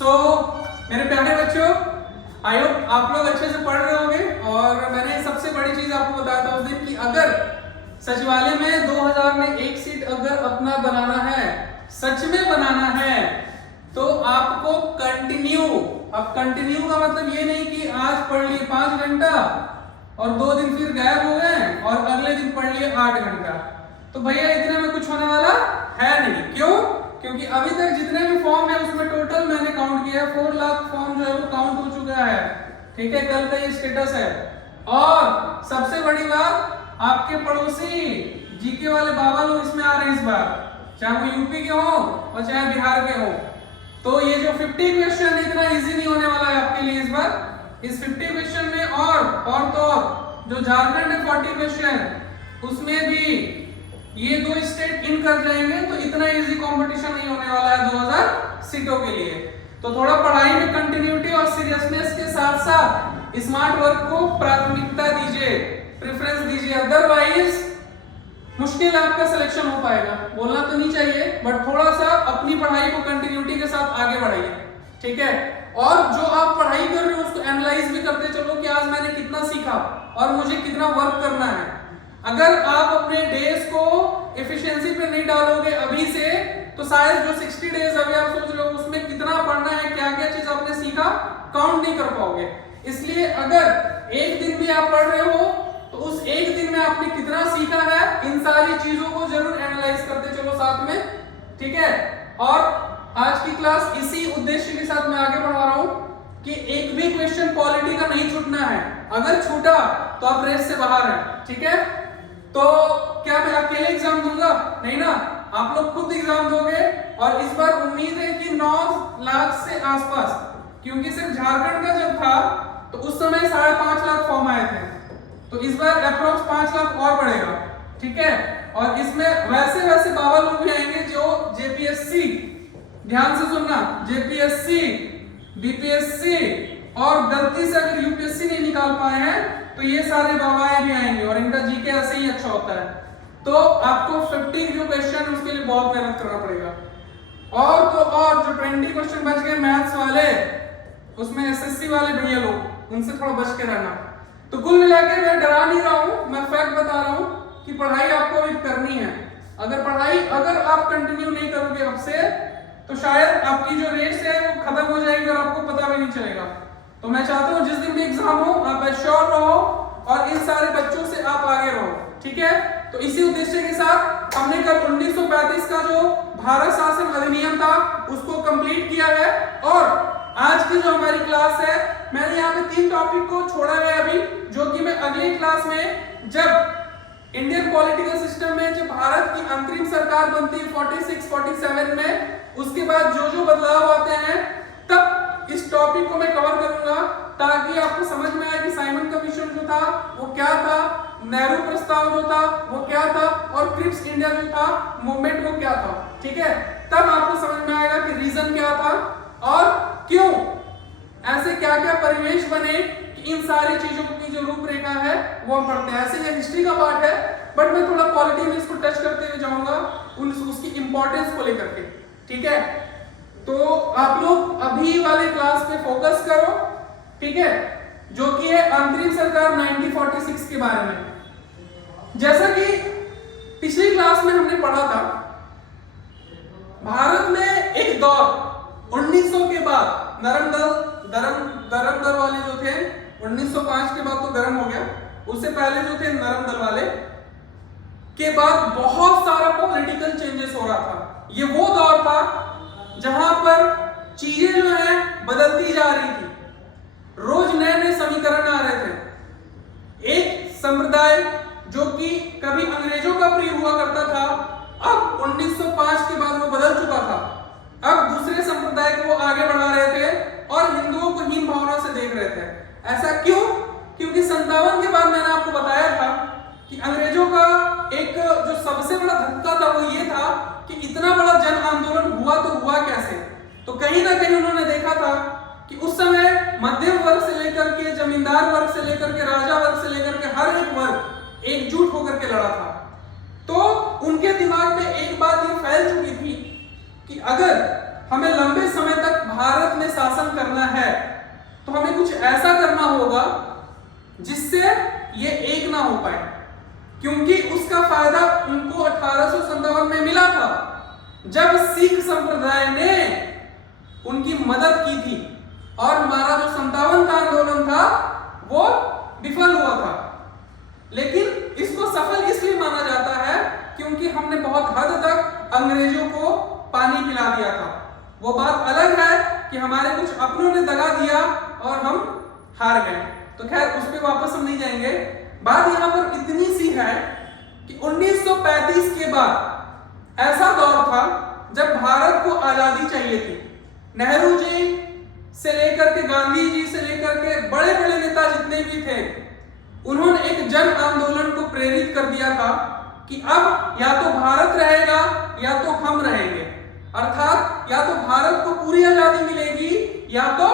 मेरे प्यारे बच्चों, आई होप आप लोग अच्छे से पढ़ रहे होंगे। और मैंने सबसे बड़ी चीज आपको बताया था उस दिन कि अगर सचिवालय में 2000 में एक सीट अगर अपना बनाना है, सच में बनाना है, तो आपको कंटिन्यू, अब कंटिन्यू का मतलब ये नहीं कि आज पढ़ लिए 5 घंटा और 2 दिन फिर गायब हो गए और अगले दिन पढ़ लिए 8 घंटा, तो भैया इतने में कुछ होने वाला है नहीं। क्यों? क्योंकि अभी तक जितने भी फॉर्म है उसमें टोटल मैंने काउंट किया है 4 लाख फॉर्म जो है वो काउंट हो चुका है। ठीक है, कल का ये स्टेटस है। और सबसे बड़ी बात, आपके पड़ोसी जीके वाले बाबा लोग इसमें आ रहे हैं इस बार, चाहे वो यूपी के हो और चाहे बिहार के हो। तो ये जो 50 क्वेश्चन इतना इजी नहीं होने वाला है आपके लिए इस बार। इस 50 क्वेश्चन में और तो जो झारखंड है 40 क्वेश्चन, उसमें भी ये 2 स्टेट इन कर जाएंगे, तो इतना इजी कंपटीशन नहीं होने वाला है 2000 सीटों के लिए। तो थोड़ा पढ़ाई में कंटिन्यूटी और सीरियसनेस के साथ साथ स्मार्ट वर्क को प्राथमिकता दीजिए, प्रेफरेंस दीजिए, अदरवाइज मुश्किल आपका सिलेक्शन हो पाएगा। बोलना तो नहीं चाहिए, बट थोड़ा सा अपनी पढ़ाई को कंटिन्यूटी के साथ आगे बढ़ाइए। ठीक है, और जो आप पढ़ाई कर रहे हो उसको एनालाइज भी करते चलो कि आज मैंने कितना सीखा और मुझे कितना वर्क करना है। अगर आप अपने डेज को एफिशिएंसी पे नहीं डालोगे अभी से, तो शायद जो 60 डेज अभी आप सोच रहे हो उसमें कितना पढ़ना है, क्या क्या चीज आपने सीखा, काउंट नहीं कर पाओगे। इसलिए अगर एक दिन भी आप पढ़ रहे हो तो उस एक दिन में आपने कितना सीखा है, इन सारी चीजों को जरूर एनालाइज करते चलो साथ में। ठीक है, और आज की क्लास इसी उद्देश्य के साथ मैं आगे बढ़ा रहा हूं कि एक भी क्वेश्चन पॉलिटी का नहीं छूटना है। अगर छूटा तो आप रेस से बाहर हैं। ठीक है, तो क्या मैं अकेले एग्जाम दूंगा? नहीं ना, आप लोग खुद एग्जाम दोगे। और इस बार उम्मीद है कि 9 लाख से आसपास, क्योंकि सिर्फ झारखंड का जब था तो उस समय 5.5 लाख फॉर्म आए थे, तो इस बार अप्रोक्स 5 लाख और बढ़ेगा। ठीक है, और इसमें वैसे बाबा लोग भी आएंगे जो जेपीएससी, ध्यान से सुनना, जेपीएससी, बीपीएससी और गलती से अगर यूपीएससी नहीं निकाल पाए हैं तो ये सारे बाबाएं भी आएंगे और इनका जीके ऐसे ही अच्छा होता है। तो आपको 50 जो क्वेश्चन है उसके लिए बहुत मेहनत करना पड़ेगा। और तो और जो 20 क्वेश्चन बच गए मैथ्स वाले, उसमें एसएससी वाले भैया लोग, उनसे थोड़ा बच के रहना। तो कुल मिला के मैं डरा नहीं रहा हूं, मैं फैक्ट बता रहा हूं कि पढ़ाई आपको अभी करनी है। अगर आप कंटिन्यू नहीं करोगे अब से, तो शायद आपकी जो रेस है वो खत्म हो जाएगी और आपको पता भी नहीं चलेगा। तो मैं चाहता हूं जिस दिन भी एग्जाम हो आप एश्योर रहो और इन सारे बच्चों से आप आगे रहो। ठीक है, तो इसी उद्देश्य के साथ हमने कल 1935 का जो भारत शासन अधिनियम था उसको कंप्लीट किया है। और आज की जो हमारी क्लास है, मैंने यहाँ पे 3 टॉपिक को छोड़ा है अभी, जो कि मैं अगली क्लास में, जब इंडियन पॉलिटिकल सिस्टम में जब भारत की अंतरिम सरकार बनती है 46-47 में, उसके बाद जो बदलाव आते हैं, तब इस टॉपिक को मैं कवर करूंगा ताकि आपको समझ में आए कि साइमन कमीशन जो था वो क्या था, नेहरू प्रस्ताव जो था वो क्या था, और क्रिप्स इंडिया जो था मूवमेंट वो क्या था। ठीक है, तब आपको समझ में आएगा कि रीजन क्या था और क्यों ऐसे क्या क्या परिवेश बने कि इन सारी चीजों की जो रूपरेखा है वो हम पढ़ते हैं। ऐसे ये हिस्ट्री का पार्ट है, बट मैं थोड़ा पॉलिटी में इसको टच करते हुए जाऊंगा उसकी इंपॉर्टेंस को लेकर के। ठीक है, तो आप लोग अभी वाले क्लास पे फोकस करो। ठीक है, जो कि है अंतरिम सरकार 1946 के बारे में। जैसा कि पिछली क्लास में हमने पढ़ा था, भारत में एक दौर 1900 के बाद नरम दल वाले जो थे, 1905 के बाद तो गरम हो गया, उससे पहले जो थे नरम दल वाले के बाद बहुत सारा पॉलिटिकल चेंजेस हो रहा था। ये वो दौर था जहां पर चीजें जो है बदलती जा रही थी, रोज नए नए समीकरण आ रहे थे। एक संप्रदाय जो कि कभी अंग्रेजों का प्रिय हुआ करता था, अब 1905 के बाद वो बदल चुका था। अब दूसरे संप्रदाय को वो आगे बढ़ा रहे थे और हिंदुओं को हीन भावना से देख रहे थे। ऐसा क्यों? क्योंकि 57 के बाद मैंने आपको बताया था कि अंग्रेजों का एक जो सबसे बड़ा धक्का था वो ये था कि इतना बड़ा जन आंदोलन हुआ तो हुआ कैसे। तो कहीं ना कहीं उन्होंने देखा था कि उस समय मध्यम वर्ग से लेकर के जमींदार वर्ग से लेकर के राजा वर्ग से लेकर के हर एक वर्ग एकजुट होकर के लड़ा था। तो उनके दिमाग में एक बात ये फैल चुकी थी कि अगर हमें लंबे समय तक भारत में क्योंकि उसका फायदा उनको 1857 में मिला था, जब सिख संप्रदाय ने उनकी मदद की थी और हमारा जो 57 का आंदोलन था वो विफल हुआ था। लेकिन इसको सफल इसलिए माना जाता है क्योंकि हमने बहुत हद तक अंग्रेजों को पानी पिला दिया था। वो बात अलग है कि हमारे कुछ अपनों ने दगा दिया और हम हार गए, तो खैर उस पर वापस हम नहीं जाएंगे। बात यहाँ पर इतनी सी है कि 1935 के बाद ऐसा दौर था जब भारत को आजादी चाहिए थी। नेहरू जी से लेकर के गांधी जी से लेकर के बड़े बड़े नेता जितने भी थे, उन्होंने एक जन आंदोलन को प्रेरित कर दिया था कि अब या तो भारत रहेगा या तो हम रहेंगे, अर्थात या तो भारत को पूरी आजादी मिलेगी या तो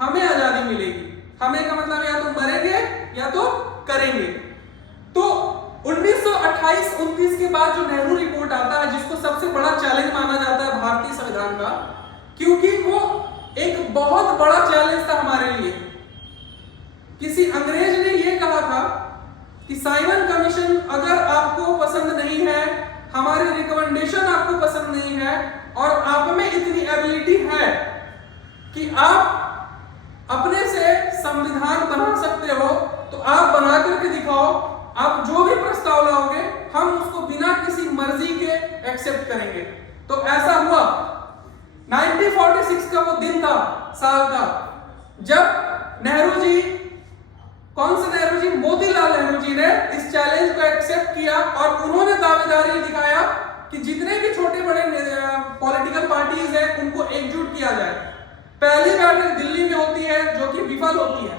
हमें आजादी मिलेगी। हमें का मतलब या तो मरेंगे या तो करेंगे। तो 1928-29 के बाद जो नेहरू रिपोर्ट आता है, जिसको सबसे बड़ा चैलेंज माना जाता है भारतीय संविधान का, क्योंकि वो एक बहुत बड़ा चैलेंज था हमारे लिए। किसी अंग्रेज ने यह कहा था कि साइमन कमीशन अगर आपको पसंद नहीं है, हमारी रिकमेंडेशन आपको पसंद नहीं है और आप में इतनी एबिलिटी है कि आप अपने से संविधान बना सकते हो, तो आप बना करके दिखाओ। आप जो भी प्रस्ताव लाओगे हम उसको बिना किसी मर्जी के एक्सेप्ट करेंगे। तो ऐसा हुआ। 1946 का वो दिन था, साल का, जब नेहरू जी, कौन से नेहरू जी, मोतीलाल नेहरू जी ने इस चैलेंज को एक्सेप्ट किया और उन्होंने दावेदारी दिखाया कि जितने भी छोटे बड़े पॉलिटिकल पार्टीज हैं उनको एकजुट किया जाए। पहली बैठक दिल्ली में होती है जो कि विफल होती है,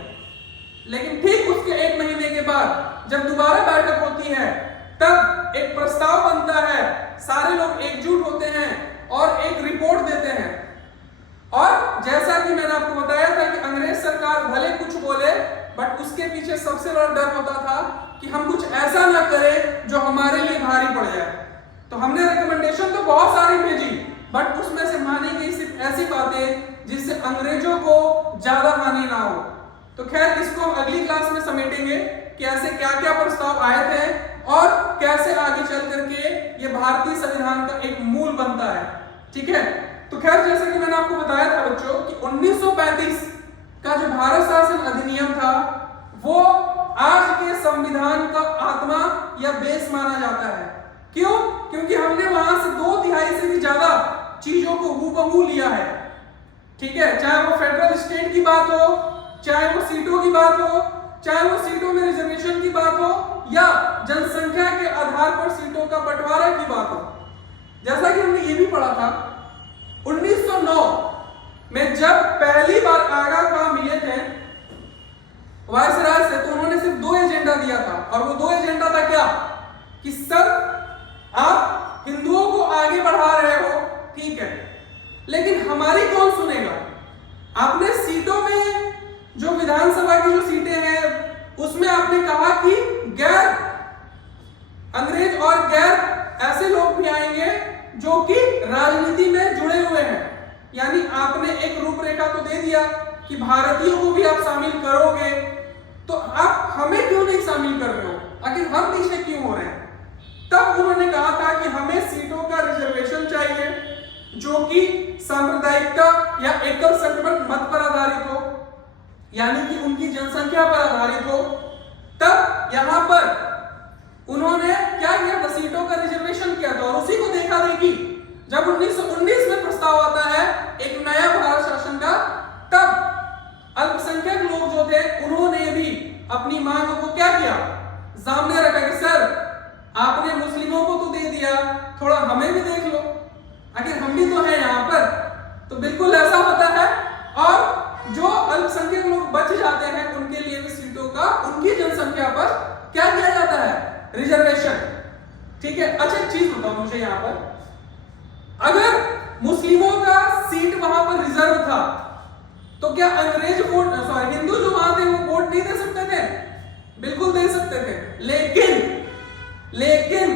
लेकिन ठीक उसके 1 महीने के बाद जब दोबारा बैठक होती है तब एक प्रस्ताव बनता है, सारे लोग एकजुट होते हैं और एक रिपोर्ट देते हैं। और जैसा कि मैंने आपको बताया था कि अंग्रेज सरकार भले कुछ बोले, बट उसके पीछे सबसे बड़ा डर होता था कि हम कुछ ऐसा ना करें जो हमारे लिए भारी पड़ जाए। तो हमने रिकमेंडेशन तो बहुत सारी भेजी, बट उसमें से मानी गई सिर्फ ऐसी बातें जिससे अंग्रेजों को ज्यादा हानि ना हो। तो खैर इसको हम अगली क्लास में समेटेंगे कि ऐसे क्या क्या प्रस्ताव आए थे और कैसे आगे चल करके ये भारतीय संविधान का एक मूल बनता है। ठीक है, तो खैर जैसे कि मैंने आपको बताया था बच्चों कि 1935 का जो भारत शासन अधिनियम था वो आज के संविधान का आत्मा या बेस माना जाता है। क्यों? क्योंकि हमने वहां से 2/3 से भी ज्यादा चीजों को हूबहू लिया है। ठीक है, चाहे वो फेडरल स्टेट की बात हो, चाहे वो सीटों की बात हो, चाहे वो सीटों में रिजर्वेशन की बात हो या जनसंख्या के आधार पर सीटों का बंटवारा की बात हो। जैसा कि हमने ये भी पढ़ा था 1909 में जब पहली बार आगा खां मिले थे वायसराय से, तो उन्होंने सिर्फ 2 एजेंडा दिया था और वो 2 एजेंडा था क्या कि सर आप हिंदुओं को आगे बढ़ा रहे हो, ठीक है, लेकिन हमारी कौन सुनेगा। आपने सीटों में जो विधानसभा की जो सीटें हैं उसमें आपने कहा कि गैर अंग्रेज और गैर ऐसे लोग भी आएंगे जो कि राजनीति में जुड़े हुए हैं। यानी आपने एक रूपरेखा तो दे दिया कि भारतीयों को भी आप शामिल करोगे, तो आप हमें क्यों नहीं शामिल कर रहे हो, आखिर हम पीछे क्यों हो रहे हैं। तब उन्होंने कहा था कि हमें सीटों का रिजर्वेशन चाहिए जो कि सांप्रदायिकता या एकल संक्रमण मत पर आधारित हो, यानी कि उनकी जनसंख्या पर आधारित हो। तब यहां पर उन्होंने क्या किया था, सीटों का रिजर्वेशन किया था। और उसी को देखा देखी जब 1919 में प्रस्ताव आता है एक नया भारत शासन का, तब अल्पसंख्यक लोग जो थे उन्होंने भी अपनी मांगों को क्या किया, सामने रखा कि सर आपने मुस्लिमों को तो दे दिया, थोड़ा हमें भी देख लो, आखिर हम भी तो हैं यहाँ पर। तो बिल्कुल ऐसा होता है और जो अल्पसंख्यक लोग बच जाते हैं उनके लिए भी सीटों का उनकी जनसंख्या पर क्या किया जाता है, रिजर्वेशन। ठीक है, अच्छा एक चीज बताओ मुझे यहाँ पर, अगर मुस्लिमों का सीट वहां पर रिजर्व था तो क्या अंग्रेज वोट, सॉरी हिंदू जो वहां थे वो वोट नहीं दे सकते थे? बिल्कुल दे सकते थे। लेकिन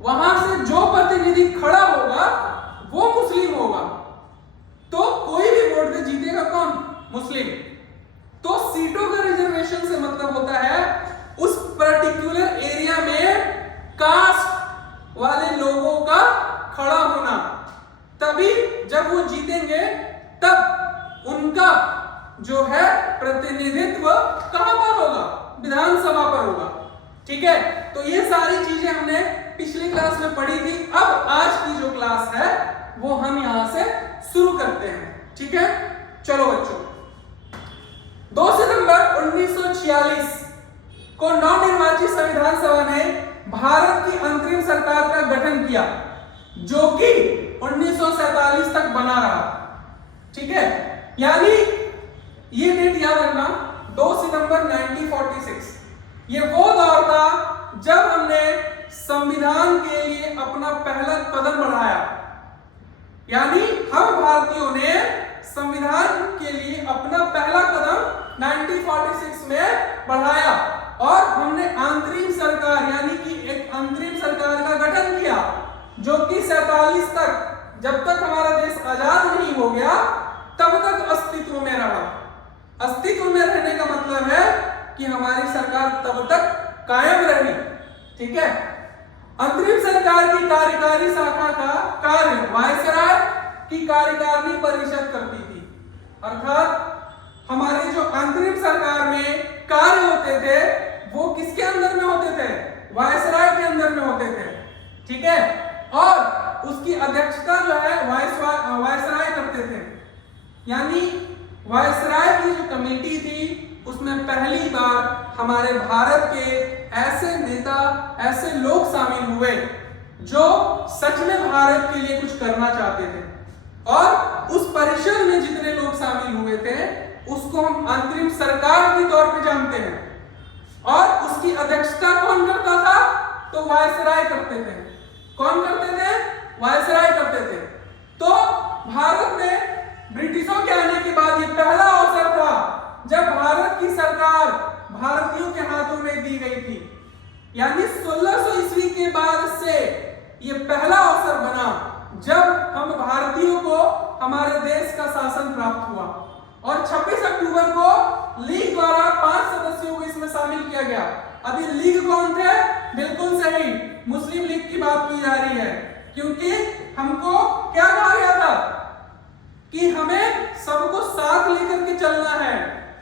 वहां से जो प्रतिनिधि खड़ा होगा वो मुस्लिम होगा, तो कोई भी वोट दे जीतेगा कौन, मुस्लिम। तो सीटों का रिजर्वेशन से मतलब होता है उस पर्टिकुलर एरिया देंगे तब उनका जो है प्रतिनिधित्व कहां पर होगा? विधानसभा पर होगा। ठीक है, तो ये सारी चीजें हमने पिछली क्लास में पढ़ी थी। अब आज की जो क्लास है वो हम यहां से शुरू करते हैं। ठीक है, चलो बच्चों, 2 सितंबर 1946 को नवनिर्वाचित संविधान सभा ने भारत की अंतरिम सरकार का गठन किया, जो कि 1947 तक बना रहा। ठीक है, यानी ये डेट याद रखना, 2 सितंबर 1946 ये वो दौर था जब हमने संविधान के लिए अपना पहला कदम बढ़ाया। यानी हम भारतीयों ने संविधान के लिए अपना पहला कदम 1946 में बढ़ाया और हमने अंतरिम सरकार यानी कि एक अंतरिम सरकार का गठन किया, जो कि 47 तक, जब तक हमारा देश आजाद नहीं हो गया तब तक अस्तित्व में रहा। अस्तित्व में रहने का मतलब है कि हमारी सरकार तब तक कायम रही। ठीक है, अंतरिम सरकार की कार्यकारी शाखा का कार्य वायसराय की कार्यकारिणी परिषद करती थी। अर्थात हमारी जो अंतरिम सरकार में कार्य होते थे वो किसके अंदर में होते थे? वायसराय के अंदर में होते थे। ठीक है, और उसकी अध्यक्षता जो है वायसराय करते थे। यानी वायसराय की जो कमेटी थी उसमें पहली बार हमारे भारत के ऐसे नेता, ऐसे लोग शामिल हुए जो सच में भारत के लिए कुछ करना चाहते थे। और उस परिषद में जितने लोग शामिल हुए थे उसको हम अंतरिम सरकार के तौर पे जानते हैं। और उसकी अध्यक्षता कौन करता था? तो वायसराय करते थे। कौन करते थे? वायसराय करते थे। तो भारत में ब्रिटिशों के आने के बाद ये पहला अवसर था जब भारत की सरकार भारतीयों के हाथों में दी गई थी। यानी 1600 ईस्वी के बाद से ये पहला अवसर बना जब हम भारतीयों को हमारे देश का शासन प्राप्त हुआ। और 26 अक्टूबर को लीग द्वारा 5 सदस्यों को इसमें शामिल किया गया। अभी लीग कौन थे? बिल्कुल सही, मुस्लिम लीग की बात की जा रही है, क्योंकि हमको क्या कहा गया था कि हमें सबको साथ लेकर के चलना है।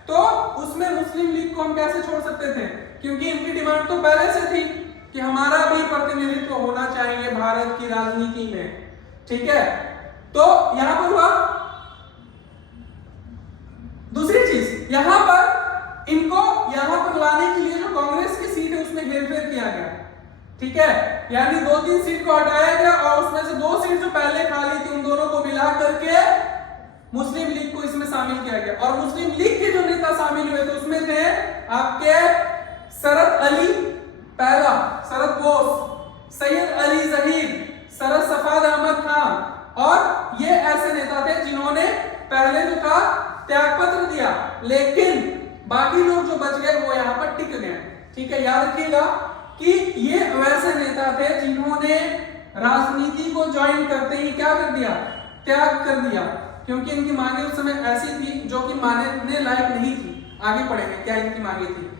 तो उसमें मुस्लिम लीग को हम कैसे छोड़ सकते थे? क्योंकि इनकी डिमांड तो पहले से थी कि हमारा भी प्रतिनिधित्व होना चाहिए भारत की राजनीति में। ठीक है, तो यहां पर हुआ दूसरी चीज, यहां पर इनको यहां पर लाने के लिए जो कांग्रेस की सीट है उसमें हेरफेर किया गया। ठीक है, यानी 2-3 सीट को हटाया गया और उसमें से 2 सीट जो पहले खाली थी उन दोनों को मिला करके मुस्लिम लीग को इसमें शामिल किया गया। और मुस्लिम लीग के जो नेता शामिल हुए थे उसमें थे आपके शरत अली पहला, शरत बोस, सैयद अली जहीर, सरद सफाद अहमद खान। और ये ऐसे नेता थे जिन्होंने पहले जो था त्यागपत्र दिया, लेकिन बाकी लोग जो बच गए वो यहाँ पर टिक गए। ठीक है, याद रखिएगा कि ये वैसे नेता थे जिन्होंने राजनीति को ज्वाइन करते ही क्या कर दिया? त्याग कर दिया, क्योंकि इनकी मांगे उस समय ऐसी थी जो कि मानने लायक नहीं थी। आगे पढ़ेंगे क्या इनकी मांगे थी।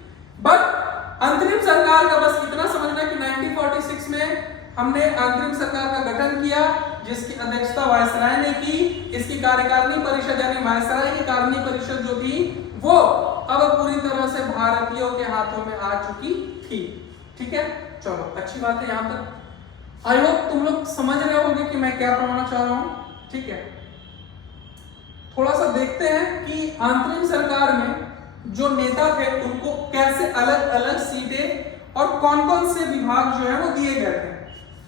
बट अंतरिम सरकार का बस इतना समझना कि 1946 में हमने अंतरिम सरकार का गठन किया जिसकी अध्यक्षता वायसराय ने की। इसकी कार्यकारिणी परिषद यानी वायसराय की कार्यकारिणी परिषद जो थी वो अब पूरी तरह से भारतीयों के हाथों में आ चुकी थी। ठीक है, चलो अच्छी बात है। यहां तक आई होप तुम लोग समझ रहे होंगे कि मैं क्या पढ़ाना चाह रहा हूं। ठीक है, थोड़ा सा देखते हैं कि अंतरिम सरकार में जो नेता थे उनको कैसे अलग अलग सीटें और कौन कौन से विभाग जो है वो दिए गए थे।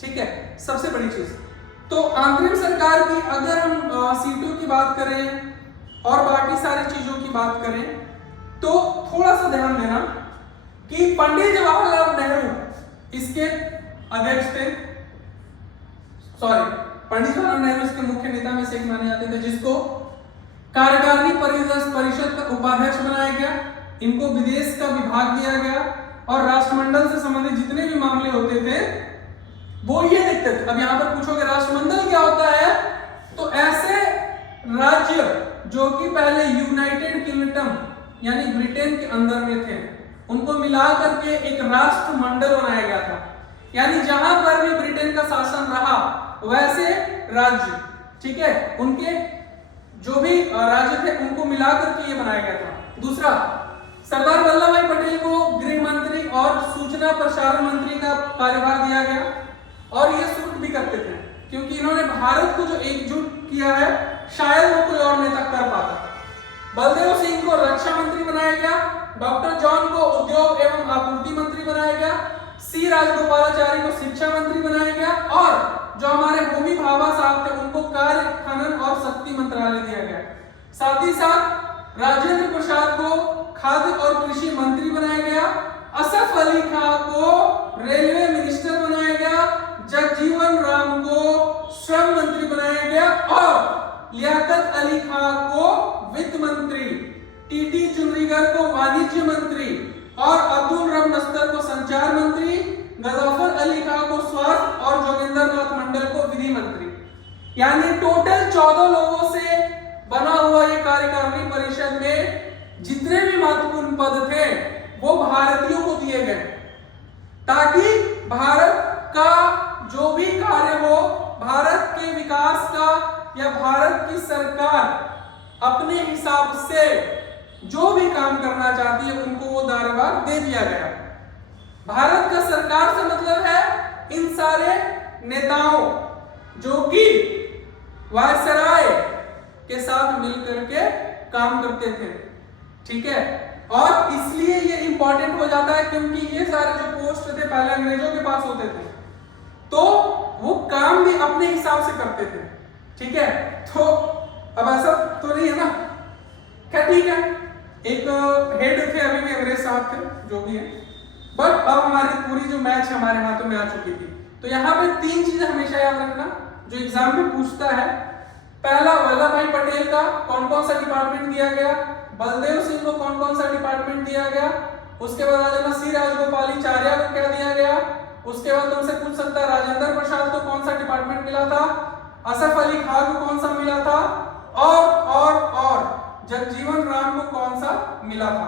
ठीक है, सबसे बड़ी चीज तो अंतरिम सरकार की अगर हम सीटों की बात करें और बाकी सारी चीजों की बात करें तो थोड़ा सा ध्यान देना कि पंडित जवाहरलाल नेहरू इसके अध्यक्ष थे। पंडित जवाहरलाल नेहरू इसके मुख्य नेता में से एक माने जाते थे, जिसको कार्यकारिणी परिषद का उपाध्यक्ष बनाया गया। इनको विदेश का विभाग दिया गया और राष्ट्रमंडल से संबंधित जितने भी मामले होते थे वो ये देखते थे। अब यहाँ पर पूछोगे राष्ट्रमंडल क्या होता है, तो ऐसे राज्य जो कि पहले यूनाइटेड किंगडम यानी ब्रिटेन के अंदर में थे उनको मिला करके एक राष्ट्रमंडल बनाया गया था। यानी जहां पर भी ब्रिटेन का शासन रहा वैसे राज्य, ठीक है, उनके जो भी राज्य थे उनको मिलाकर के ये बनाया गया था। दूसरा, सरदार वल्लभ भाई पटेल को गृह मंत्री और सूचना प्रसारण मंत्री का कार्यभार दिया गया और ये सूट भी करते थे क्योंकि इन्होंने भारत को जो एकजुट किया है शायद वो कोई और नेता कर पाता। बलदेव सिंह को रक्षा मंत्री बनाया गया, डॉक्टर जॉन को उद्योग एवं आपूर्ति मंत्री बनाया गया, सी राजगोपालाचारी को शिक्षा मंत्री बनाया गया और जो हमारे होमी भाभा साहब थे उनको कार्य खनन और शक्ति मंत्रालय दिया गया। साथ ही साथ राजेंद्र प्रसाद को खाद्य और कृषि मंत्री बनाया गया, असफ अली खां को रेलवे मिनिस्टर बनाया गया, जगजीवन राम को श्रम मंत्री बनाया गया और लियाकत अली खां को वित्त मंत्री, टीटी चुनरीगर को वाणिज्य मंत्री और अब्दुल रब नस्तर को संचार मंत्री, गजफर अली खां को स्वास्थ्य और जोगिंदर नाथ मंडल को विधि मंत्री। यानी टोटल 14 लोगों से बना हुआ ये कार्यकारिणी परिषद में जितने भी महत्वपूर्ण पद थे वो भारतीयों को दिए गए ताकि भारत का जो भी कार्य हो, भारत के विकास का या भारत की सरकार अपने हिसाब से जो भी काम करना चाहती है उनको वो दायरेदार दे दिया गया। भारत का सरकार से मतलब है इन सारे नेताओं जो कि वायसराय के साथ मिलकर के काम करते थे, ठीक है। और इसलिए ये इंपॉर्टेंट हो जाता है क्योंकि ये सारे जो पोस्ट थे पहले अंग्रेजों के पास होते थे तो वो काम भी अपने हिसाब से करते थे, ठीक है। तो अब ऐसा तो नहीं है ना, क्या ठीक है, एक हेड थे अभी भी अंग्रेज साहब थे जो भी है, बट अब हमारी पूरी जो मैच हमारे हाथों में आ चुकी थी। तो यहाँ पे 3 चीजें हमेशा याद रखना जो एग्जाम में पूछता है। पहला, वल्लभ भाई पटेल का कौन कौन सा डिपार्टमेंट दिया गया, बलदेव सिंह को कौन कौन सा डिपार्टमेंट दिया गया, उसके बाद आ जाना सी राजगोपालाचार्य को क्या दिया गया, उसके बाद तुमसे पूछ सकता है राजेंद्र प्रसाद को कौन सा डिपार्टमेंट मिला था, असफ अली खां को कौन सा मिला था और जगजीवन राम को कौन सा मिला था।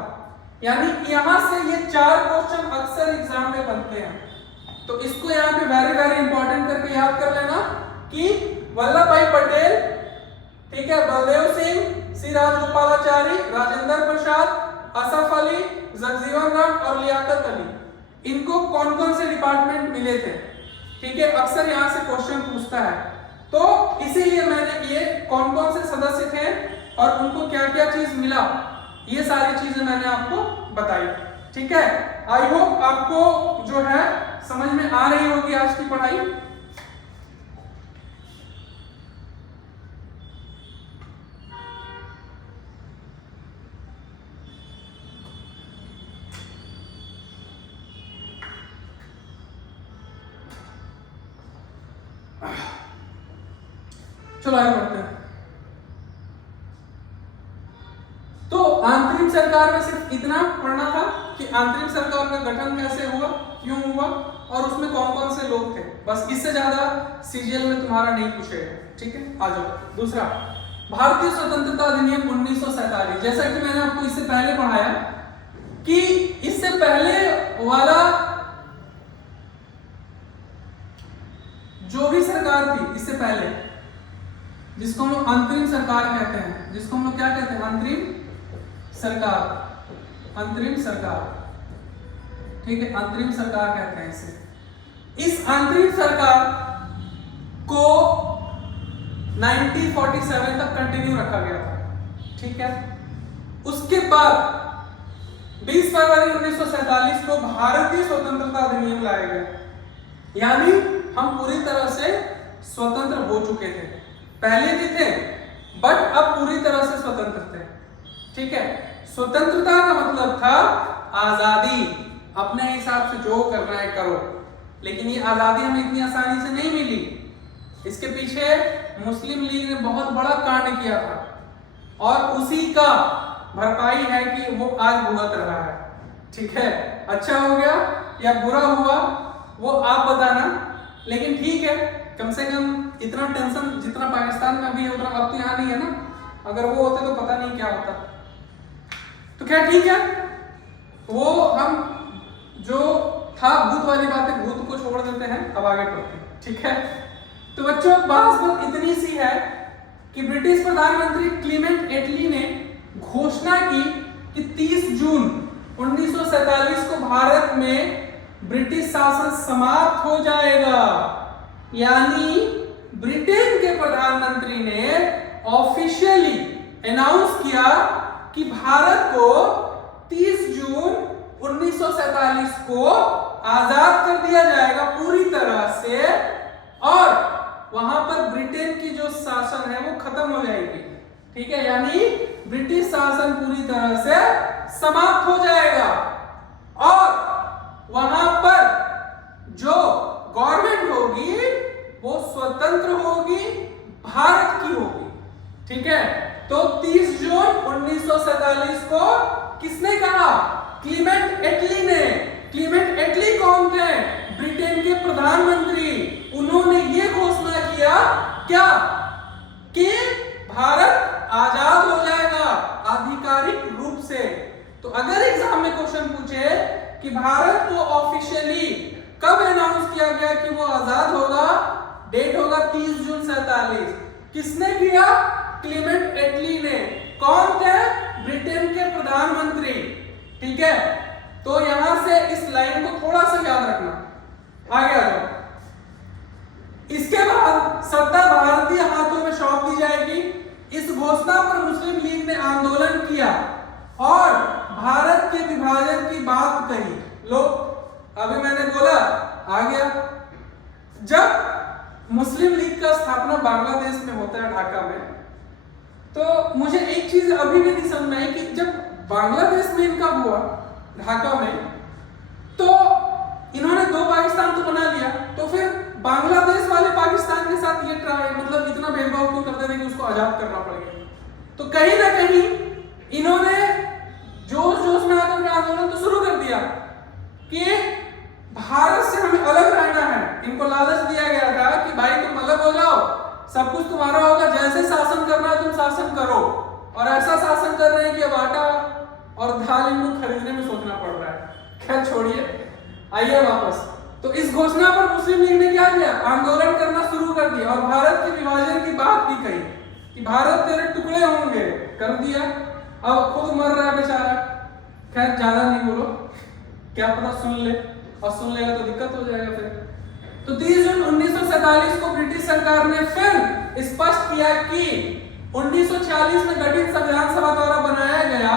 यानी यहां से ये 4 क्वेश्चन अक्सर एग्जाम में बनते हैं। तो इसको यहाँ पे वेरी वेरी इंपॉर्टेंट करके याद कर लेना कि वल्लभ भाई पटेल, ठीक है, बलदेव सिंह, सी राजगोपालाचारी, राजेंद्र प्रसाद, असफ अली, जगजीवन राम और लियाकत अली, इनको कौन कौन से डिपार्टमेंट मिले थे, ठीक है। अक्सर यहाँ से क्वेश्चन पूछता है तो इसीलिए मैंने ये कौन कौन से सदस्य थे और उनको क्या क्या चीज मिला ये सारी चीजें मैंने आपको बताई, ठीक है। आई होप आपको जो है समझ में आ रही होगी आज की पढ़ाई। चलो आगे बढ़ते हैं। तो आंतरिक सरकार में सिर्फ इतना पढ़ना था कि आंतरिक सरकार का गठन कैसे हुआ, क्यों हुआ और उसमें कौन कौन से लोग थे, बस इससे ज्यादा सीजीएल में तुम्हारा नहीं पूछेगा, ठीक है। आ जाओ। दूसरा, भारतीय स्वतंत्रता अधिनियम 1947, जैसा कि मैंने आपको इससे पहले पढ़ाया कि इससे पहले वाला जो भी सरकार थी इससे पहले, जिसको हम लोग अंतरिम सरकार कहते हैं, जिसको हम लोग क्या कहते हैं, अंतरिम सरकार, अंतरिम सरकार, ठीक है, अंतरिम सरकार कहते हैं इसे। इस अंतरिम सरकार को 1947 तक कंटिन्यू रखा गया था, ठीक है। उसके बाद 20 फरवरी 1947 को भारतीय स्वतंत्रता अधिनियम लाया गया, यानी हम पूरी तरह से स्वतंत्र हो चुके थे। पहले भी थे बट अब पूरी तरह से स्वतंत्र थे, ठीक है। स्वतंत्रता का मतलब था आजादी, अपने हिसाब से जो करना है करो, लेकिन ये आजादी हमें इतनी आसानी से नहीं मिली। इसके पीछे मुस्लिम लीग ने बहुत बड़ा कांड किया था और उसी का भरपाई है कि वो आज भुगत रहा है, ठीक है। अच्छा हो गया या बुरा हुआ वो आप बताना, लेकिन ठीक है, कम से कम इतना टेंशन जितना पाकिस्तान में अभी है उतना अब तो यहाँ नहीं है ना, अगर वो होते तो पता नहीं क्या होता। तो क्या ठीक है, वो हम जो था भूत वाली बातें भूत को छोड़ देते हैं, अब आगे बढ़ते हैं, ठीक है। तो बच्चों बात इतनी सी है कि ब्रिटिश प्रधानमंत्री क्लीमेंट एटली ने घोषणा की कि 30 जून 1947 को भारत में ब्रिटिश शासन समाप्त हो जाएगा। यानी ब्रिटेन के प्रधानमंत्री ने ऑफिशियली अनाउंस किया कि भारत को 30 जून 1947 को आजाद कर दिया जाएगा पूरी तरह से, और वहां पर ब्रिटेन की जो शासन है वो खत्म हो जाएगी। ठीक है, यानी ब्रिटिश शासन पूरी तरह से समाप्त हो जाएगा और वहां पर जो गवर्नमेंट होगी वो स्वतंत्र होगी, भारत की होगी। ठीक है, तो 30 जून 1947 को किसने कहा? क्लीमेंट एटली ने। क्लीमेंट एटली कौन थे? ब्रिटेन के प्रधानमंत्री। उन्होंने ये घोषणा किया क्या कि भारत आजाद हो जाएगा आधिकारिक रूप से। तो अगर एग्जाम में क्वेश्चन पूछे कि भारत को ऑफिशियली कब अनाउंस किया गया कि वो आजाद होगा, डेट होगा 30 जून 47। किसने किया? क्लीमेंट एटली ने। कौन थे? ब्रिटेन के प्रधानमंत्री। ठीक है, तो यहां से इस लाइन को थोड़ा सा याद रखना। आगे आ जाओ। इसके बाद सत्ता भारतीय हाथों में सौंप दी जाएगी। इस घोषणा पर मुस्लिम लीग ने आंदोलन किया और भारत के विभाजन की बात कही। लो, अभी मैंने बोला आ गया। जब मुस्लिम लीग का स्थापना बांग्लादेश में होता है, ढाका में, तो मुझे एक चीज अभी भी नहीं समझ में आई कि जब बांग्लादेश में इनका हुआ, ढाका में, तो इन्होंने 2 पाकिस्तान तो बना लिया, तो फिर बांग्लादेश वाले पाकिस्तान के साथ ये मतलब इतना भेदभाव क्यों करते थे कि उसको आजाद करना पड़ गया? तो कहीं ना कहीं इन्होंने जोश जोश में आकर के आंदोलन तो शुरू कर दिया कि भारत से हमें अलग रहना है। इनको लालच दिया गया था कि भाई तुम अलग हो जाओ, सब कुछ तुम्हारा होगा, जैसे शासन करना है तुम शासन करो। और ऐसा शासन कर रहे हैं कि अब आटा और दाल इनको खरीदने में सोचना पड़ रहा है। खैर छोड़िए, आइए वापस। तो इस घोषणा पर मुस्लिम लीग ने क्या किया? आंदोलन करना शुरू कर दिया और भारत के विभाजन की बात भी कही कि भारत तेरे टुकड़े होंगे, कर दिया। अब खुद मर रहा है बेचारा। खैर ज्यादा नहीं बोलो, क्या पता सुन ले, और सुन लेगा तो दिक्कत हो जाएगा फिर। तो 30 जून 1947 को ब्रिटिश सरकार ने फिर स्पष्ट किया कि 1946 में गठित संविधान सभा द्वारा बनाया गया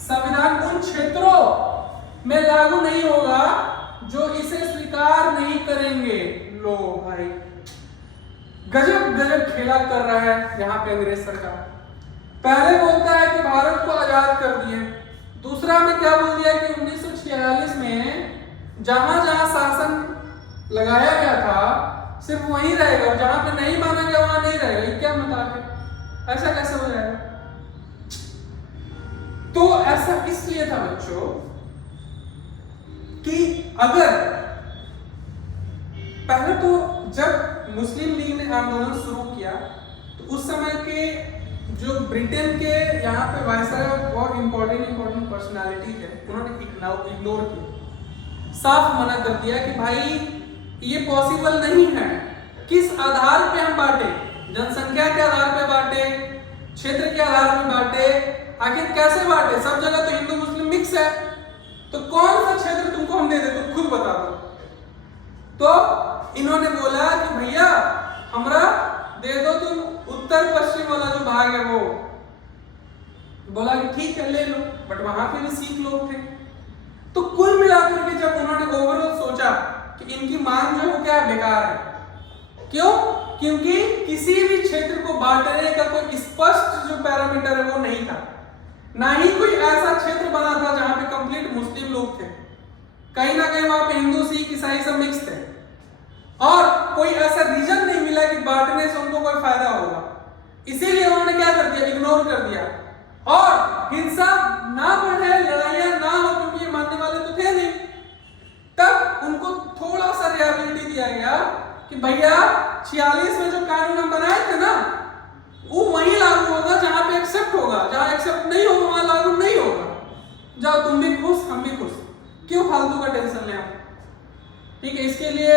संविधान उन क्षेत्रों में लागू नहीं होगा जो इसे स्वीकार नहीं करेंगे। लो भाई, गजब गजब खेला कर रहा है यहाँ पे अंग्रेज सरकार। पहले बोलता है कि भारत को आजाद कर दिए, दूसरा में क्या बोल दिया कि 1946 में जहां जहां शासन लगाया गया था सिर्फ वहीं रहेगा, और जहां पे नहीं माना गया वहां नहीं रहेगा। ये क्या मतलब है? ऐसा कैसे हो जाएगा? तो ऐसा इसलिए था बच्चों कि अगर पहले तो जब मुस्लिम लीग ने आंदोलन शुरू किया तो उस समय के जो ब्रिटेन के यहाँ पे वायसराय बहुत इंपॉर्टेंट पर्सनालिटी थे, उन्होंने इग्नोर किया, साफ मना कर दिया कि भाई ये पॉसिबल नहीं है। किस आधार पे हम बांटे? जनसंख्या के आधार पे बांटे, क्षेत्र के आधार पे बांटे, आखिर कैसे बांटे? सब जगह तो हिंदू मुस्लिम मिक्स है, तो कौन सा क्षेत्र तुमको हम दे दे, तुम खुद बता दो। तो इन्होंने बोला कि भैया हमरा दे दो तुम उत्तर पश्चिम वाला जो भाग है वो। बोला कि ठीक है ले लो, बट वहां पे भी सिख लोग थे। तो कुल मिलाकर के जब उन्होंने ओवरऑल सोचा कि इनकी मांग जो है क्या बेकार है। क्यों? क्योंकि किसी भी क्षेत्र को बांटने का कोई स्पष्ट जो पैरामीटर है वो नहीं था, ना ही कोई ऐसा क्षेत्र बना था जहां पे कंप्लीट मुस्लिम लोग थे। कहीं ना कहीं वहां पे हिंदू सिख ईसाई सब मिक्स थे, और कोई ऐसा रीजन नहीं मिला कि बांटने से उनको कोई फायदा होगा। इसीलिए उन्होंने क्या कर दिया? इग्नोर कर दिया, और हिंसा ना बढ़े, लड़ाइयां ना हो, क्योंकि ये मानने वाले तो थे नहीं। तब उनको थोड़ा सा रियलिटी दिया गया कि भैया 46 में जो कानून हम बनाए थे ना, वो वहीं लागू होगा जहां पे एक्सेप्ट होगा, जहां एक्सेप्ट नहीं होगा वहां लागू नहीं होगा। जाओ तुम भी खुश, हम भी खुश, क्यों फालतू का टेंशन लें हम? ठीक है, इसके लिए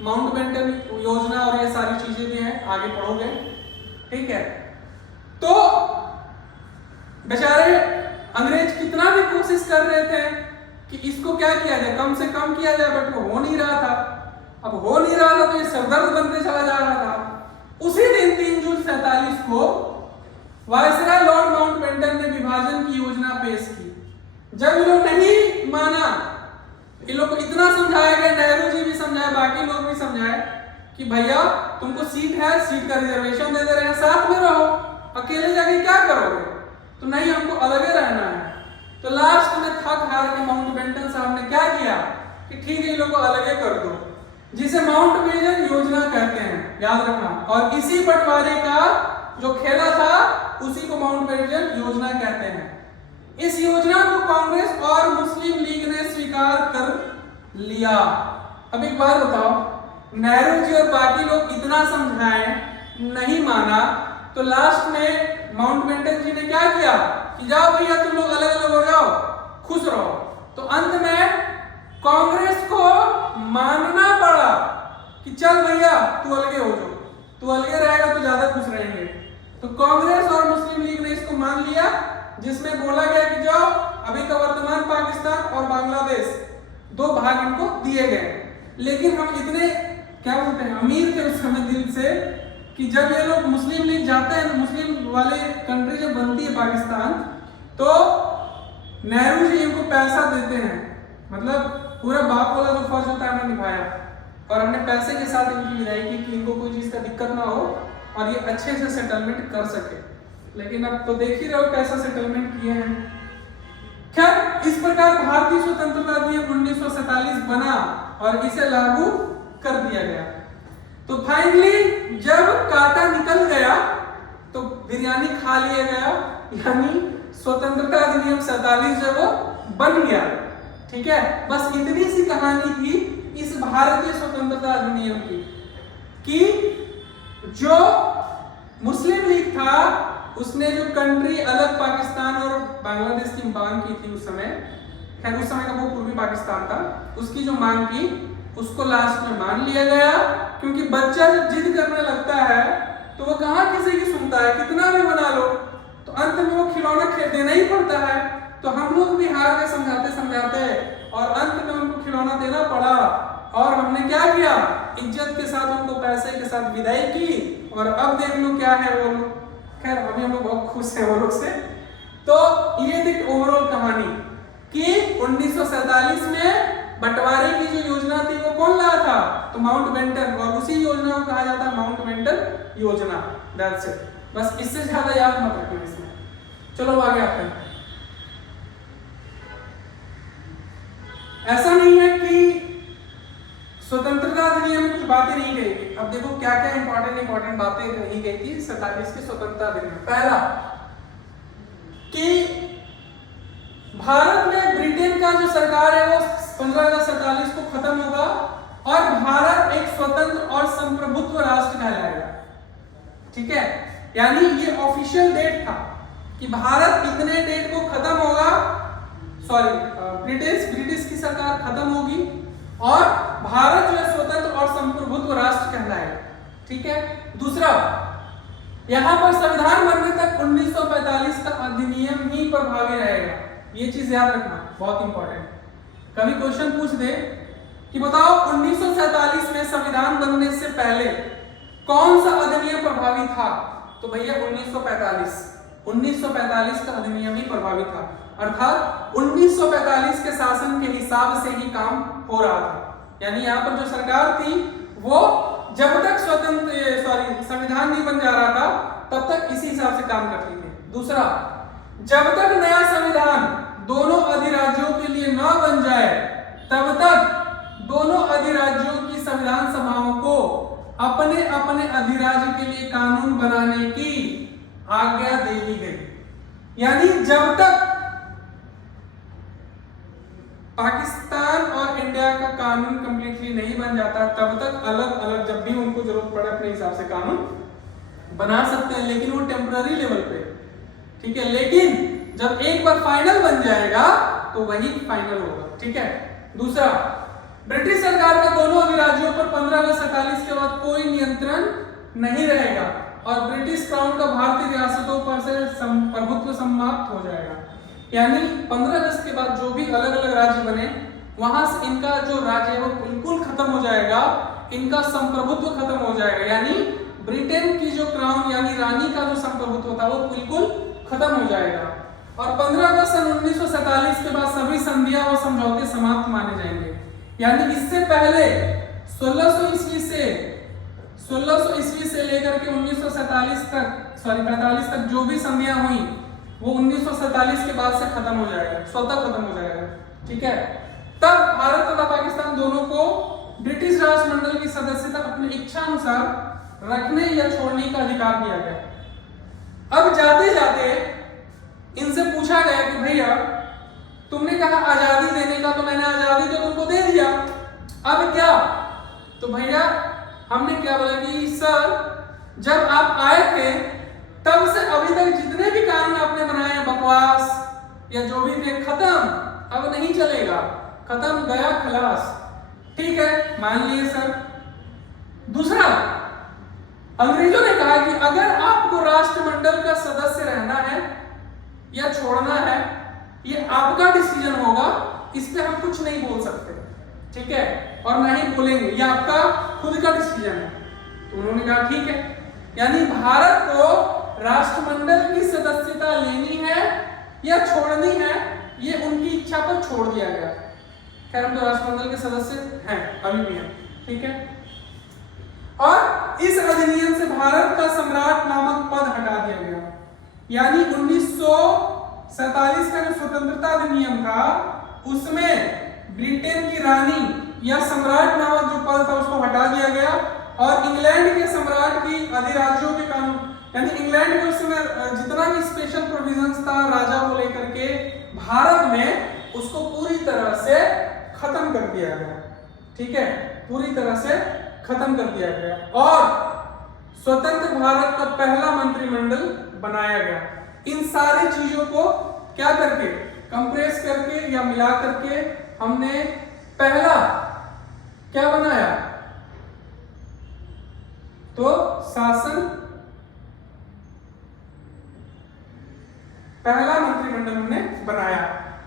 माउंटबेटन योजना और ये सारी चीजें भी हैं, आगे पढ़ोगे। ठीक है, तो बेचारे अंग्रेज कितना भी कोशिश कर रहे थे कि इसको क्या किया जाए, कम से कम किया जाए, बट वो हो नहीं रहा था। अब हो नहीं रहा था तो ये सरदर्द बनते चला जा रहा था। उसी दिन 3 जून 47 को वायसराय लॉर्ड माउंटबेटन ने विभाजन की योजना पेश की। जब ये लोग नहीं माना, इन लोग को इतना समझाया गया, नेहरू जी भी समझाए, बाकी लोग भी समझाए कि भैया तुमको सीट है, सीट का रिजर्वेशन दे दे रहे हैं, साथ में रहो, अकेले जाके क्या करोगे, तो नहीं हमको अलगे रहना है। तो लास्ट में थक हार के माउंटबेटन साहब ने क्या किया कि ठीक है इन लोग को अलगे कर दो, जिसे माउंटबेटन योजना कहते हैं, याद रखना। और इसी बंटवारे का जो खेला था उसी को माउंटबेटन योजना कहते हैं। इस योजना को कांग्रेस और मुस्लिम लीग ने स्वीकार कर लिया। अब एक बात बताओ, नेहरू जी और बाकी लोग इतना समझाए, नहीं माना, तो लास्ट में माउंटबेटन जी ने क्या किया कि जाओ भैया तुम लोग अलग अलग हो जाओ, खुश रहो। तो अंत में कांग्रेस को मानना पड़ा कि चल भैया तू अलगे हो जाओ, तू अलगे रहेगा तो ज्यादा खुश रहेंगे। तो कांग्रेस और मुस्लिम लीग ने इसको मान लिया, जिसमें बोला गया कि जाओ अभी का वर्तमान पाकिस्तान और बांग्लादेश 2 भाग इनको दिए गए। लेकिन हम इतने क्या बोलते हैं अमीर थे उस समय दिल से कि जब ये लोग मुस्लिम लीग जाते हैं, मुस्लिम वाले कंट्री जब बनती है पाकिस्तान, तो नेहरू जी इनको पैसा देते हैं, मतलब पूरा बाप वाला जो फर्ज होता है हमने निभाया, और हमने पैसे के साथ इनकी विदाई की कि इनको कोई चीज का दिक्कत ना हो और ये अच्छे से सेटलमेंट कर सके। लेकिन अब तो देख ही रहे हो कैसा सेटलमेंट किए हैं। खैर, इस प्रकार भारतीय स्वतंत्रता अधिनियम 1947 बना और इसे लागू कर दिया गया। तो फाइनली जब कांटा निकल गया तो बिरयानी खा लिया गया, यानी स्वतंत्रता अधिनियम 47 जब वो बन गया। ठीक है, बस इतनी सी कहानी थी इस भारतीय स्वतंत्रता अधिनियम की कि जो मुस्लिम लीग था उसने जो कंट्री अलग पाकिस्तान और बांग्लादेश की मांग की थी उस समय, खैर उस समय का वो पूर्वी पाकिस्तान था, उसकी जो मांग की उसको लास्ट में मान लिया गया। क्योंकि बच्चा जब जिद करने लगता है तो वो कहाँ किसी की सुनता है, कितना भी बना लो तो अंत में वो खिलौना देना ही पड़ता है। तो हम लोग भी हार के समझाते समझाते और अंत में उनको खिलौना देना पड़ा, और हमने क्या किया, इज्जत के साथ उनको पैसे के साथ विदाई की, और अब देख लो क्या है वो लोग। खैर अभी हम लोग बहुत खुश हैं वो लोग से। तो ये थी ओवरऑल कहानी कि 1947 में बंटवारे की जो योजना थी वो कौन लाया था, तो माउंटबेटन, और उसी योजना को कहा जाता है माउंटबेटन योजना। दैट्स इट, बस इससे ज्यादा याद मत रखना इसमें। चलो आगे आते हैं। ऐसा नहीं है कि स्वतंत्रता अधिनियम में कुछ बातें नहीं कही गई। अब देखो क्या क्या इंपॉर्टेंट बातें कही गई थी 47 के स्वतंत्रता अधिनियम। पहला कि भारत में ब्रिटेन का जो सरकार है वो 1547 को खत्म होगा और भारत एक स्वतंत्र और संप्रभुत्व राष्ट्र कहलाएगा। ठीक है, यानी ये ऑफिशियल डेट था कि भारत इतने डेट को खत्म होगा, ब्रिटिश की सरकार खत्म होगी और भारत जो है स्वतंत्र और संप्रभुत्व राष्ट्र कहलाएगा। ठीक है, दूसरा यहां पर संविधान बनने तक 1945 का अधिनियम ही प्रभावी रहेगा। ये चीज याद रखना, बहुत इंपॉर्टेंट। कभी क्वेश्चन पूछ दे कि बताओ 1947 में संविधान बनने से पहले कौन सा अधिनियम प्रभावी था, तो भैया 1945 का अधिनियम ही प्रभावी था। अर्थात 1945 के शासन के हिसाब से ही काम हो रहा था। यानी यहाँ पर जो सरकार थी वो जब तक संविधान नहीं बन जा रहा था तब तक इसी हिसाब से काम करती थी। दूसरा, जब तक नया संविधान दोनों अधिराज्यों के लिए न बन जाए तब तक दोनों अधिराज्यों की संविधान सभाओं को अपने अपने अधिराज्य के लिए कानून बनाने की आज्ञा दे दी गई। यानी जब तक पाकिस्तान और इंडिया का कानून कंप्लीटली नहीं बन जाता तब तक अलग अलग जब भी उनको जरूरत पड़े अपने हिसाब से कानून बना सकते हैं, लेकिन वो टेम्पररी लेवल पे। ठीक है, लेकिन जब एक बार फाइनल बन जाएगा तो वही फाइनल होगा। ठीक है, दूसरा, ब्रिटिश सरकार का दोनों अधिराज्यों पर 15 अगस्त 47 के बाद कोई नियंत्रण नहीं रहेगा। और ब्रिटिश क्राउन का भारतीय रियासतों पर से प्रभुत्व समाप्त हो जाएगा। यानी 15 अगस्त के बाद जो भी अलग अलग राज्य बने वहां से इनका जो राज्य है वो बिल्कुल खत्म हो जाएगा, इनका संप्रभुत्व खत्म हो जाएगा। यानी ब्रिटेन की जो क्राउन यानी रानी का जो संप्रभुत्व था वो बिल्कुल खत्म हो जाएगा। और 15 अगस्त सन 1947 के बाद सभी संधियां और समझौते समाप्त माने जाएंगे। यानी इससे पहले 1600 ईस्वी से लेकर के 1947 तक 45 तक जो भी संधियां हुई वो 1947 के बाद से खत्म हो जाएगा, स्वतः खत्म हो जाएगा। ठीक है, तब भारत तथा पाकिस्तान दोनों को ब्रिटिश राष्ट्रमंडल की सदस्यता अपनी इच्छा अनुसार रखने या छोड़ने का अधिकार दिया गया। अब जाते जाते इनसे पूछा गया कि भैया तुमने कहा आजादी देने का, तो मैंने आजादी तो तुमको दे दिया, अब क्या? तो भैया हमने क्या बोला कि सर जब आप आए थे तब से अभी तक जितने भी कानून आपने बनाए हैं बकवास या जो भी थे खत्म, अब नहीं चलेगा, खत्म गया खलास। ठीक है, मान लिए सर। दूसरा, अंग्रेजों ने कहा कि अगर आपको राष्ट्रमंडल का सदस्य रहना है या छोड़ना है ये आपका डिसीजन होगा, इस पे हम कुछ नहीं बोल सकते। ठीक है, और ना ही बोलेंगे, ये आपका खुद का डिसीजन है। तो उन्होंने कहा ठीक है, यानी भारत को राष्ट्रमंडल की सदस्यता लेनी है या छोड़नी है ये उनकी इच्छा पर छोड़ दिया गया। खैर हम तो राष्ट्रमंडल के सदस्य हैं, अभी भी हैं। ठीक है, और इस अधिनियम से भारत का सम्राट नामक पद हटा दिया गया। यानी 1947 का जो स्वतंत्रता अधिनियम था उसमें ब्रिटेन की रानी या सम्राट नामक जो पद था उसको हटा दिया गया और इंग्लैंड के सम्राट की अधिराज्यों के कानून, यानी इंग्लैंड के उस समय जितना भी स्पेशल प्रोविजंस था राजा को लेकर के भारत में, उसको पूरी तरह से खत्म कर दिया गया। ठीक है, पूरी तरह से खत्म कर दिया गया और स्वतंत्र भारत का पहला मंत्रिमंडल बनाया गया। इन सारी चीजों को क्या करके, कंप्रेस करके या मिला करके हमने पहला क्या बनाया, तो शासन, पहला मंत्रिमंडल हमने बनाया।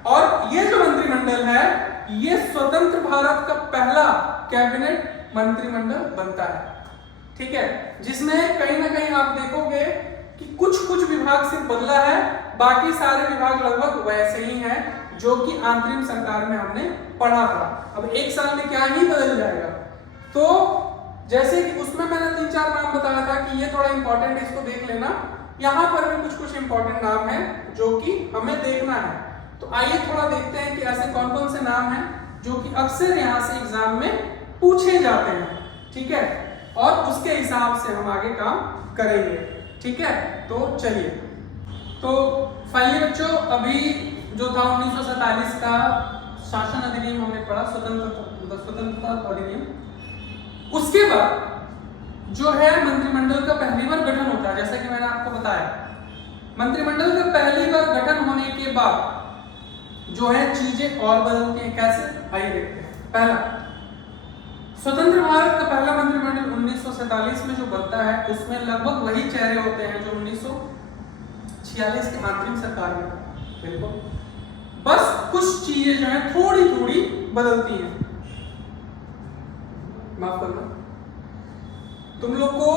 और ये जो मंत्रिमंडल है ये स्वतंत्र भारत का पहला कैबिनेट मंत्रिमंडल बनता है। ठीक है, जिसमें कहीं ना कहीं आप देखोगे कि कुछ कुछ विभाग सिर्फ बदला है, बाकी सारे विभाग लगभग वैसे ही हैं जो कि अंतरिम सरकार में हमने पढ़ा था। अब एक साल में क्या ही बदल जाएगा। तो जैसे कि उसमें मैंने 3-4 नाम बताया था कि ये थोड़ा इंपॉर्टेंट है, इसको देख लेना। यहाँ पर भी कुछ कुछ इंपॉर्टेंट नाम है जो कि हमें देखना है। तो आइए थोड़ा देखते हैं कि ऐसे कौन कौन से नाम हैं जो कि अक्सर यहाँ से एग्जाम में पूछे जाते हैं। ठीक है, और उसके हिसाब से हम आगे काम करेंगे। ठीक है, तो चलिए, तो फाइनली बच्चों अभी जो था 1947 का शासन अधिनियम हमने पढ़ा, स्वतंत्रता अधिनियम। उसके बाद जो है मंत्रिमंडल का पहली बार गठन होता है। जैसा कि मैंने आपको बताया, मंत्रिमंडल का पहली बार गठन होने के बाद जो है चीजें और बदलती हैं। कैसे, आइए देखते हैं। पहला, स्वतंत्र भारत का पहला मंत्रिमंडल 1947 में जो बनता है उसमें लगभग वही चेहरे होते हैं जो 1946 के अंतरिम सरकार में। बिल्कुल, बस कुछ चीजें जो है थोड़ी थोड़ी बदलती हैं। माफ करना, तुम लोग को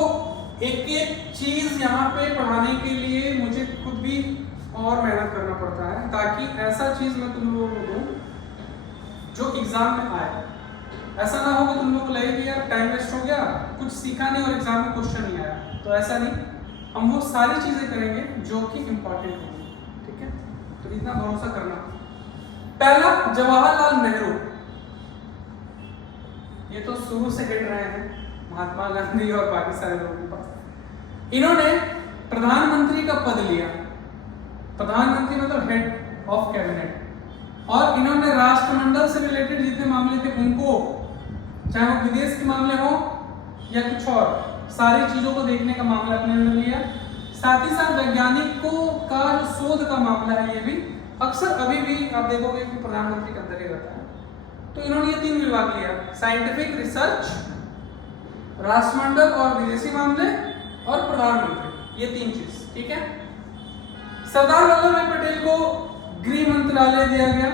एक एक चीज यहाँ पे पढ़ाने के लिए मुझे खुद भी और मेहनत करना पड़ता है ताकि ऐसा चीज मैं तुम लोगों को दूं जो एग्जाम में आए। ऐसा ना हो कि तुम लोग को लगे कि यार टाइम वेस्ट हो गया, कुछ सीखा नहीं और एग्जाम में क्वेश्चन नहीं आया। तो ऐसा नहीं, हम वो सारी चीजें करेंगे जो कि इंपॉर्टेंट होंगी। ठीक है, तो इतना भरोसा करना। पहला, जवाहरलाल नेहरू। ये तो शुरू से हिट रहे हैं महात्मा गांधी और बाकी सारे लोगों के पास। इन्होंने प्रधानमंत्री का पद लिया, प्रधानमंत्री मतलब हेड ऑफ कैबिनेट, और इन्होंने राष्ट्रमंडल से रिलेटेड जितने मामले थे उनको, चाहे वो विदेश के मामले हो या कुछ और, सारी चीजों को देखने का मामला अपने में लिया। साथ ही साथ वैज्ञानिकों का जो शोध का मामला है ये भी अक्सर अभी भी आप देखोगे कि प्रधानमंत्री के अंदर ही रहता है। तो इन्होंने ये 3 विभाग लिया, साइंटिफिक रिसर्च, राष्ट्रमंडल और विदेशी मामले, और प्रधानमंत्री, ये 3 चीज, ठीक है। सरदार वल्लभ भाई पटेल को गृह मंत्रालय दिया गया।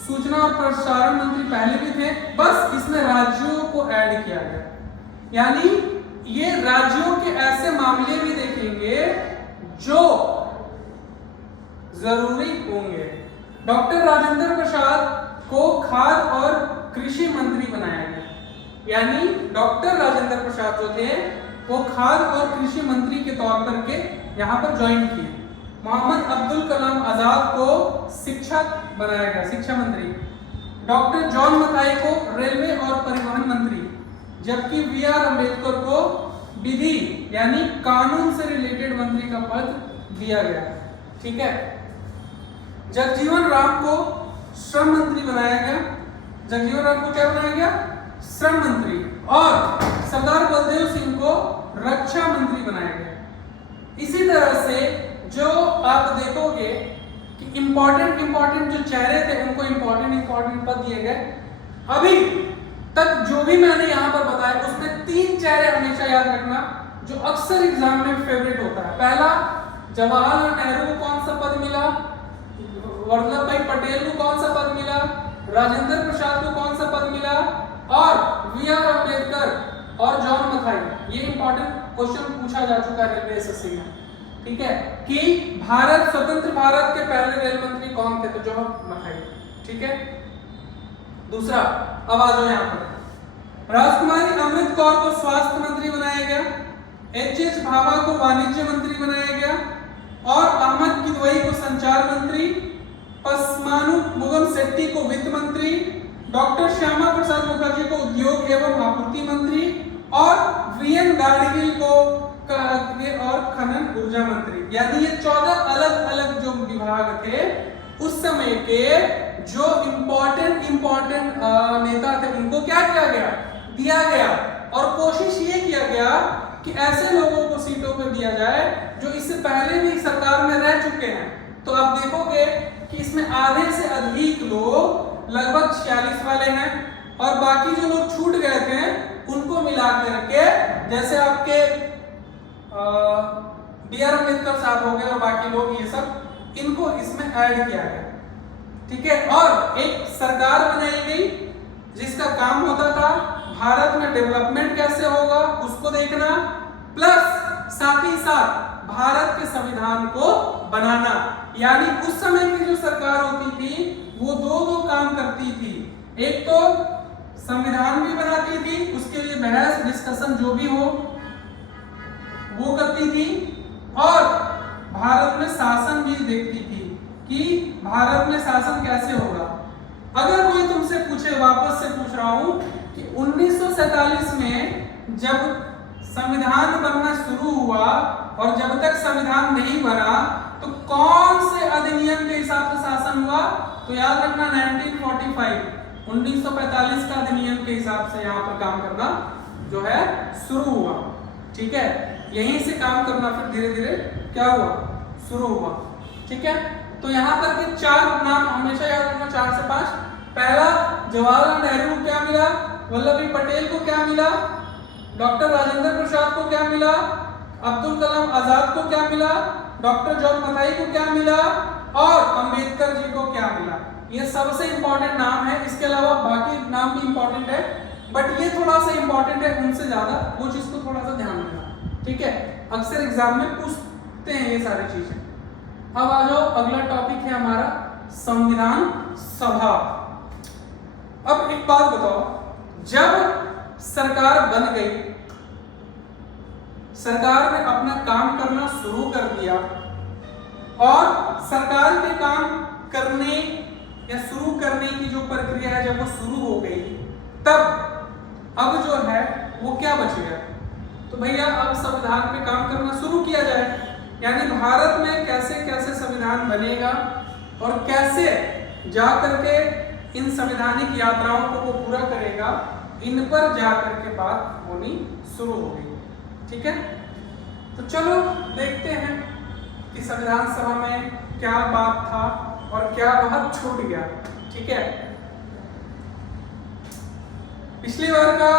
सूचना और प्रसारण मंत्री पहले भी थे, बस इसमें राज्यों को ऐड किया गया, यानी ये राज्यों के ऐसे मामले भी देखेंगे जो जरूरी होंगे। डॉक्टर राजेंद्र प्रसाद को खाद्य और कृषि मंत्री बनाया गया, यानी डॉक्टर राजेंद्र प्रसाद जो थे वो खाद्य और कृषि मंत्री के तौर पर के यहाँ पर ज्वाइन किए। मोहम्मद अब्दुल कलाम आजाद को शिक्षक बनाया गया, शिक्षा मंत्री। डॉक्टर जॉन मथाई को रेलवे और परिवहन मंत्री, जबकि बी.आर. अम्बेडकर को विधि यानी कानून से रिलेटेड मंत्री का पद दिया गया, ठीक है। जगजीवन राम को श्रम मंत्री बनाया गया। जगजीवन राम को क्या बनाया गया? श्रम मंत्री। और सरदार बलदेव सिंह को रक्षा मंत्री बनाया गया। इसी तरह से जो आप देखोगे कि इंपॉर्टेंट जो चेहरे थे उनको इंपॉर्टेंट पद दिए गए। अभी तक जो भी मैंने यहाँ पर बताया उसमें 3 चेहरे हमेशा याद रखना जो अक्सर एग्जाम में फेवरेट होता है। पहला, जवाहरलाल नेहरू को कौन सा पद मिला, वल्लभ भाई पटेल को कौन सा पद मिला, राजेंद्र प्रसाद को कौन सा पद मिला, और बी.आर. अम्बेडकर और जॉन मथाई। ये इंपॉर्टेंट क्वेश्चन पूछा जा चुका है रेलवे एसएससी में, ठीक है, कि भारत स्वतंत्र भारत के पहले रेल मंत्री कौन थे, तो जॉन मथाई, ठीक है। दूसरा, अब आ जाओ यहाँ पर, राजकुमारी अमृत कौर को स्वास्थ्य मंत्री बनाया गया। एच.एस. भाभा को वाणिज्य मंत्री बनाया गया और अहमद किदवई को संचार मंत्री, पसमानु मुगम सेट्टी को वित्त मंत्री, डॉक्टर श्यामा प्रसाद मुखर्जी को उद्योग एवं आपूर्ति मंत्री और वी.एन. गाडगिल को और खनन ऊर्जा मंत्री। यानी ये 14 अलग अलग जो विभाग थे उस समय के जो इम्पोर्टेंट नेता थे उनको क्या किया गया, दिया गया। और कोशिश ये किया गया कि ऐसे लोगों को सीटों पर दिया जाए जो इससे पहले भी सरकार में रह चुके हैं। तो आप देखोगे कि इसमें आधे से अधिक लोग लगभग 46 वाले हैं और बाकी जो लोग छूट गए थे उनको मिला करके, जैसे आपके बी.आर. अम्बेडकर साहब हो गए और बाकी लोग, ये सब इनको इसमें ऐड किया गया, ठीक है। और एक सरकार बनाई गई जिसका काम होता था भारत में डेवलपमेंट कैसे होगा उसको देखना, प्लस साथ ही साथ भारत के संविधान को बनाना। यानी उस समय की जो सरकार होती थी वो दो काम करती थी। एक तो संविधान भी बनाती थी, उसके लिए बहस डिस्कशन जो भी हो वो करती थी, और भारत में शासन भी देखती थी कि भारत में शासन कैसे होगा। अगर कोई तुमसे पूछे, वापस से पूछ रहा हूं कि 1947 में जब संविधान बनना शुरू हुआ और जब तक संविधान नहीं बना तो कौन से अधिनियम के हिसाब से शासन हुआ, तो याद रखना 1945 का अधिनियम के हिसाब से यहाँ पर काम करना जो है शुरू हुआ, ठीक है। यहीं से काम करना फिर धीरे धीरे क्या हुआ, शुरू हुआ, ठीक है। तो यहाँ पर के 4 नाम हमेशा याद रखना, 4 से 5। पहला, जवाहरलाल नेहरू को क्या मिला, वल्लभ भाई पटेल को क्या मिला, डॉक्टर राजेंद्र प्रसाद को क्या मिला, अब्दुल कलाम आजाद को क्या मिला, डॉक्टर जॉन मथाई को क्या मिला और अंबेडकर जी को क्या मिला। ये सबसे इंपॉर्टेंट नाम है, इसके अलावा बाकी नाम भी इंपॉर्टेंट है, बट ये थोड़ा सा इंपॉर्टेंट है उनसे ज्यादा, वो चीज को थोड़ा सा ध्यान देना, ठीक है। अक्सर एग्जाम में पूछते हैं ये सारी चीजें। अब आ जाओ, अगला टॉपिक है हमारा संविधान सभा। अब एक बात बताओ, जब सरकार बन गई, सरकार ने अपना काम करना शुरू कर दिया और सरकार के काम करने या शुरू करने की जो प्रक्रिया है जब वो शुरू हो गई, तब अब जो है वो क्या बच गया, तो भैया अब संविधान पे काम करना शुरू किया जाए। यानी भारत में कैसे कैसे संविधान बनेगा और कैसे जाकर के इन संवैधानिक यात्राओं को वो पूरा करेगा, इन पर जाकर के बात होनी शुरू हो गई, ठीक है। तो चलो देखते हैं कि संविधान सभा में क्या बात था और क्या बात छूट गया, ठीक है। पिछली बार का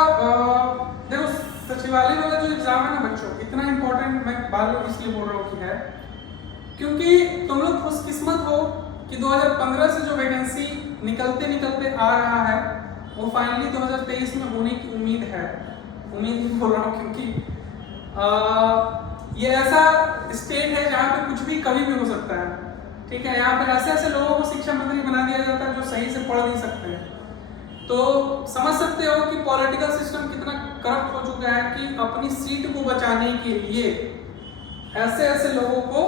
देखो, सचिवालय वाला जो एग्जाम है ना बच्चों, इतना इंपॉर्टेंट मैं बार बार इसलिए बोल रहा हूँ कि है क्योंकि तुम लोग खुशकिस्मत हो कि 2015 से जो वैकेंसी निकलते निकलते आ रहा है वो फाइनली 2023 में होने की उम्मीद है। उम्मीद ही बोल रहा हूँ क्योंकि ये ऐसा स्टेट है जहाँ पे कुछ भी कभी भी हो सकता है, ठीक है। यहाँ पे ऐसे ऐसे लोगों को शिक्षा मंत्री बना दिया जाता है जो सही से पढ़ नहीं सकते हैं। तो समझ सकते हो कि पॉलिटिकल सिस्टम कितना करप्ट हो चुका है कि अपनी सीट को बचाने के लिए ऐसे ऐसे लोगों को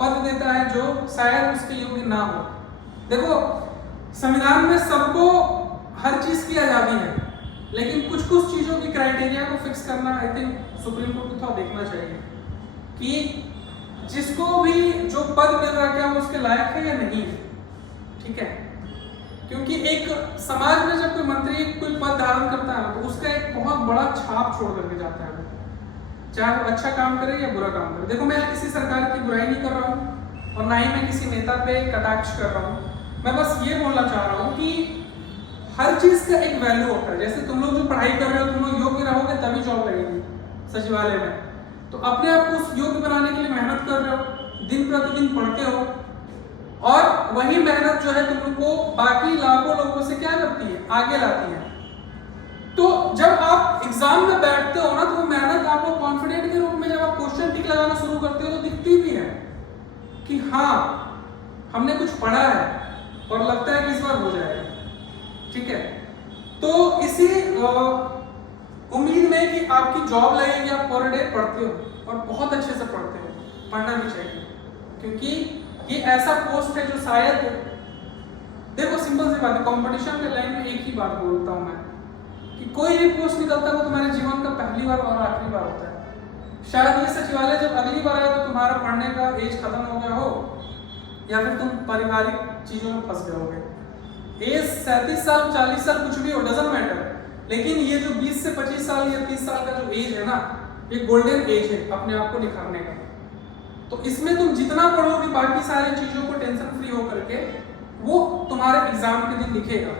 पद देता है जो शायद उसके योग्य ना हो। देखो संविधान में सबको हर चीज की आजादी है, लेकिन कुछ कुछ चीजों की क्राइटेरिया को फिक्स करना आई थिंक सुप्रीम कोर्ट को थोड़ा देखना चाहिए कि जिसको भी जो पद मिल रहा है क्या वो उसके लायक है या नहीं है, ठीक है। क्योंकि एक समाज में जब कोई मंत्री कोई पद धारण करता है तो उसका एक बहुत बड़ा छाप छोड़ करके जाता है, चाहे वो अच्छा काम करे या बुरा काम करे। देखो मैं किसी सरकार की बुराई नहीं कर रहा हूँ और ना ही मैं किसी नेता पे कटाक्ष कर रहा हूँ, मैं बस ये बोलना चाह रहा हूँ कि हर चीज का एक वैल्यू होता है। जैसे तुम लोग जो पढ़ाई कर रहे हो तुम लोग योग्य रहोगे तभी जॉब लगेगी सचिवालय में, तो अपने आप को उस योग्य बनाने के लिए मेहनत कर रहे हो, दिन प्रतिदिन पढ़ते हो और वही मेहनत जो है तुमको बाकी लाखों लोगों से क्या करती है, आगे लाती है। तो जब आप एग्जाम में बैठते हो ना तो वो मेहनत आपको कॉन्फिडेंट के रूप में जब आप क्वेश्चन टिक लगाना शुरू करते हो तो दिखती भी है कि हाँ हमने कुछ पढ़ा है और लगता है कि इस बार हो जाएगा, ठीक है। तो इसी उम्मीद में कि आपकी जॉब लगेगी, आप पर डे पढ़ते हो और बहुत अच्छे से पढ़ते हो, पढ़ना भी चाहिए क्योंकि ये ऐसा पोस्ट है जो शायद, देखो सिंपल सी बात है, कंपटीशन के लाइन में एक ही बात बोलता हूं मैं कि कोई भी पोस्ट निकलता है वो तुम्हारे जीवन का पहली बार और आखिरी बार होता है। शायद ये सचिवालय जब अगली बार आए तो तुम्हारा पढ़ने का एज खत्म हो गया हो या फिर तुम पारिवारिक चीजों में फंस गए होगे। एज 37 साल 40 साल कुछ भी हो, डजंट मैटर, लेकिन ये जो 20 से 25 साल या 30 साल का जो एज है ना, ये गोल्डन एज है अपने आप को निखारने का। तो इसमें तुम जितना पढ़ोगे बाकी सारी चीजों को टेंशन फ्री होकर के वो तुम्हारे एग्जाम के दिन दिखेगा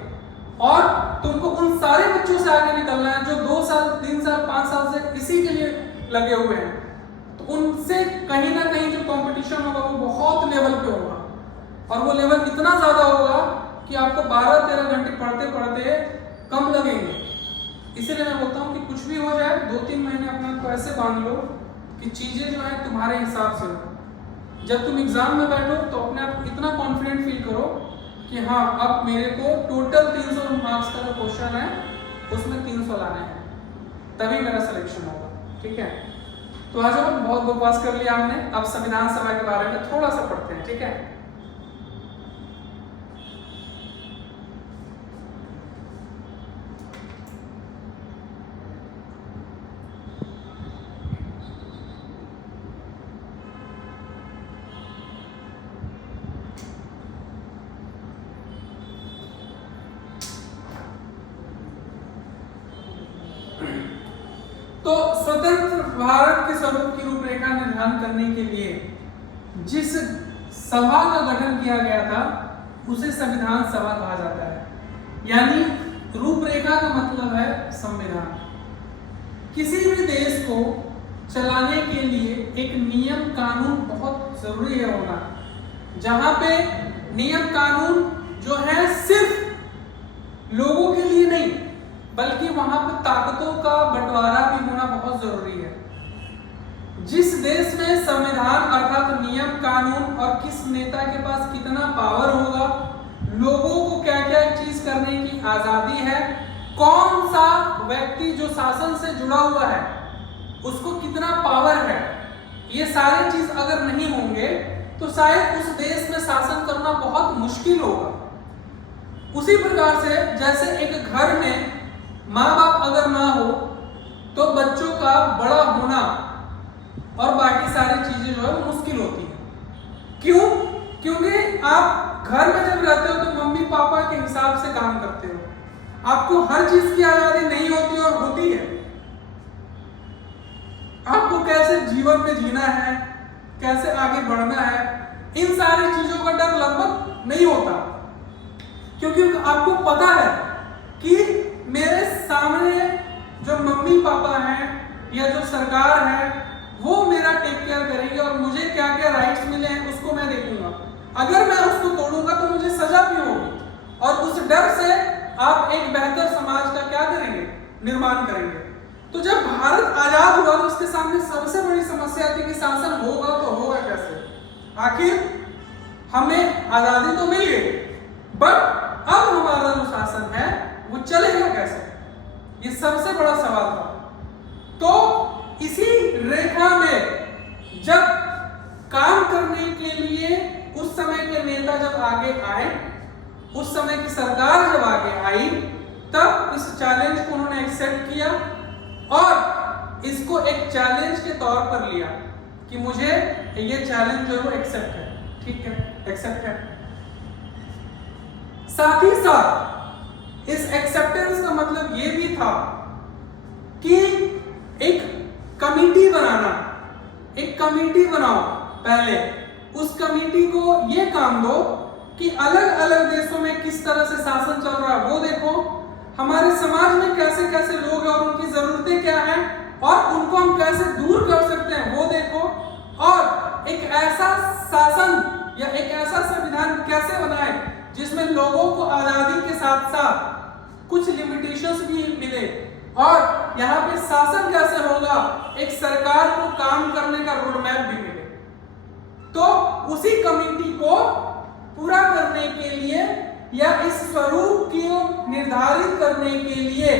और तुमको उन सारे बच्चों से आगे निकलना है जो 2 साल 3 साल 5 साल से इसी के लिए लगे हुए हैं। तो उनसे कहीं ना कहीं जो कंपटीशन होगा वो बहुत लेवल पे होगा और वो लेवल इतना ज्यादा होगा कि आपको 12-13 घंटे पढ़ते पढ़ते कम लगेंगे। इसीलिए मैं बोलता हूँ कि कुछ भी हो जाए 2-3 महीने अपने को ऐसे बांध लो कि चीजें जो है तुम्हारे हिसाब से हो। जब तुम एग्जाम में बैठो तो अपने आप को इतना कॉन्फिडेंट फील करो कि हाँ अब मेरे को टोटल 300 मार्क्स का जो क्वेश्चन है उसमें 300 लाने हैं, तभी मेरा सिलेक्शन होगा, ठीक है। तो आज बहुत बकवास कर लिया हमने, अब संविधान सभा के बारे में थोड़ा सा पढ़ते हैं, ठीक है। तो स्वतंत्र भारत के स्वरूप की रूपरेखा निर्धारण करने के लिए जिस सभा का गठन किया गया था उसे संविधान सभा कहा जाता है। यानी रूपरेखा का मतलब है संविधान। किसी भी देश को चलाने के लिए एक नियम कानून बहुत जरूरी है होना, जहां पे नियम कानून जो है सिर्फ लोगों के लिए नहीं बल्कि वहां पे ताकतों का बंटवारा भी होना बहुत जरूरी है। जिस देश में संविधान अर्थात नियम कानून और किस नेता के पास कितना पावर होगा, लोगों को क्या क्या चीज करने की आजादी है, कौन सा व्यक्ति जो शासन से जुड़ा हुआ है उसको कितना पावर है, ये सारी चीज अगर नहीं होंगे तो शायद उस देश में शासन करना बहुत मुश्किल होगा। उसी प्रकार से जैसे एक घर में माँ बाप अगर ना हो तो बच्चों का बड़ा होना और बाकी सारी चीजें जो है वो मुश्किल होती है। क्यों? क्योंकि आप घर में जब रहते हो तो मम्मी पापा के हिसाब से काम करते हो, आपको हर चीज की आजादी नहीं होती और होती है। आपको कैसे जीवन में जीना है, कैसे आगे बढ़ना है, इन सारी चीजों का डर लगभग नहीं होता क्योंकि आपको पता है कि मेरे सामने जो मम्मी पापा हैं या जो सरकार है वो मेरा टेक केयर करेंगे और मुझे क्या क्या राइट्स मिले हैं उसको मैं देखूंगा। अगर मैं उसको तोड़ूंगा तो मुझे सजा भी होगी, और उस डर से आप एक बेहतर समाज का क्या करेंगे, निर्माण करेंगे। तो जब भारत आजाद हुआ तो उसके सामने सबसे बड़ी समस्या थी कि शासन होगा तो होगा कैसे। आखिर हमें आजादी तो मिल गई, बट अब हमारा जो शासन है वो चलेगा कैसे, ये सबसे बड़ा सवाल था। तो इसी रेखा में जब काम करने के लिए उस समय के नेता जब आगे आए, उस समय की सरकार जब आगे आई, तब इस चैलेंज को उन्होंने एक्सेप्ट किया और इसको एक चैलेंज के तौर पर लिया कि मुझे ये चैलेंज जो है वो एक्सेप्ट है, ठीक है, एक्सेप्ट है। साथ ही साथ इस एक्सेप्टेंस का मतलब ये भी था कि एक कमेटी बनाना, एक कमेटी बनाओ पहले, उस कमेटी को ये काम दो कि अलग अलग देशों में किस तरह से शासन चल रहा है वो देखो, हमारे समाज में कैसे कैसे लोग हैं और उनकी जरूरतें क्या हैं और उनको हम कैसे दूर कर सकते हैं वो देखो, और एक ऐसा शासन या एक ऐसा संविधान कैसे बनाए जिसमें लोगों को आजादी के साथ साथ कुछ लिमिटेशंस भी मिले, और यहाँ पे शासन कैसे होगा, एक सरकार को काम करने का रोड मैप भी मिले। तो उसी कमेटी को पूरा करने के लिए या इस स्वरूप को निर्धारित करने के लिए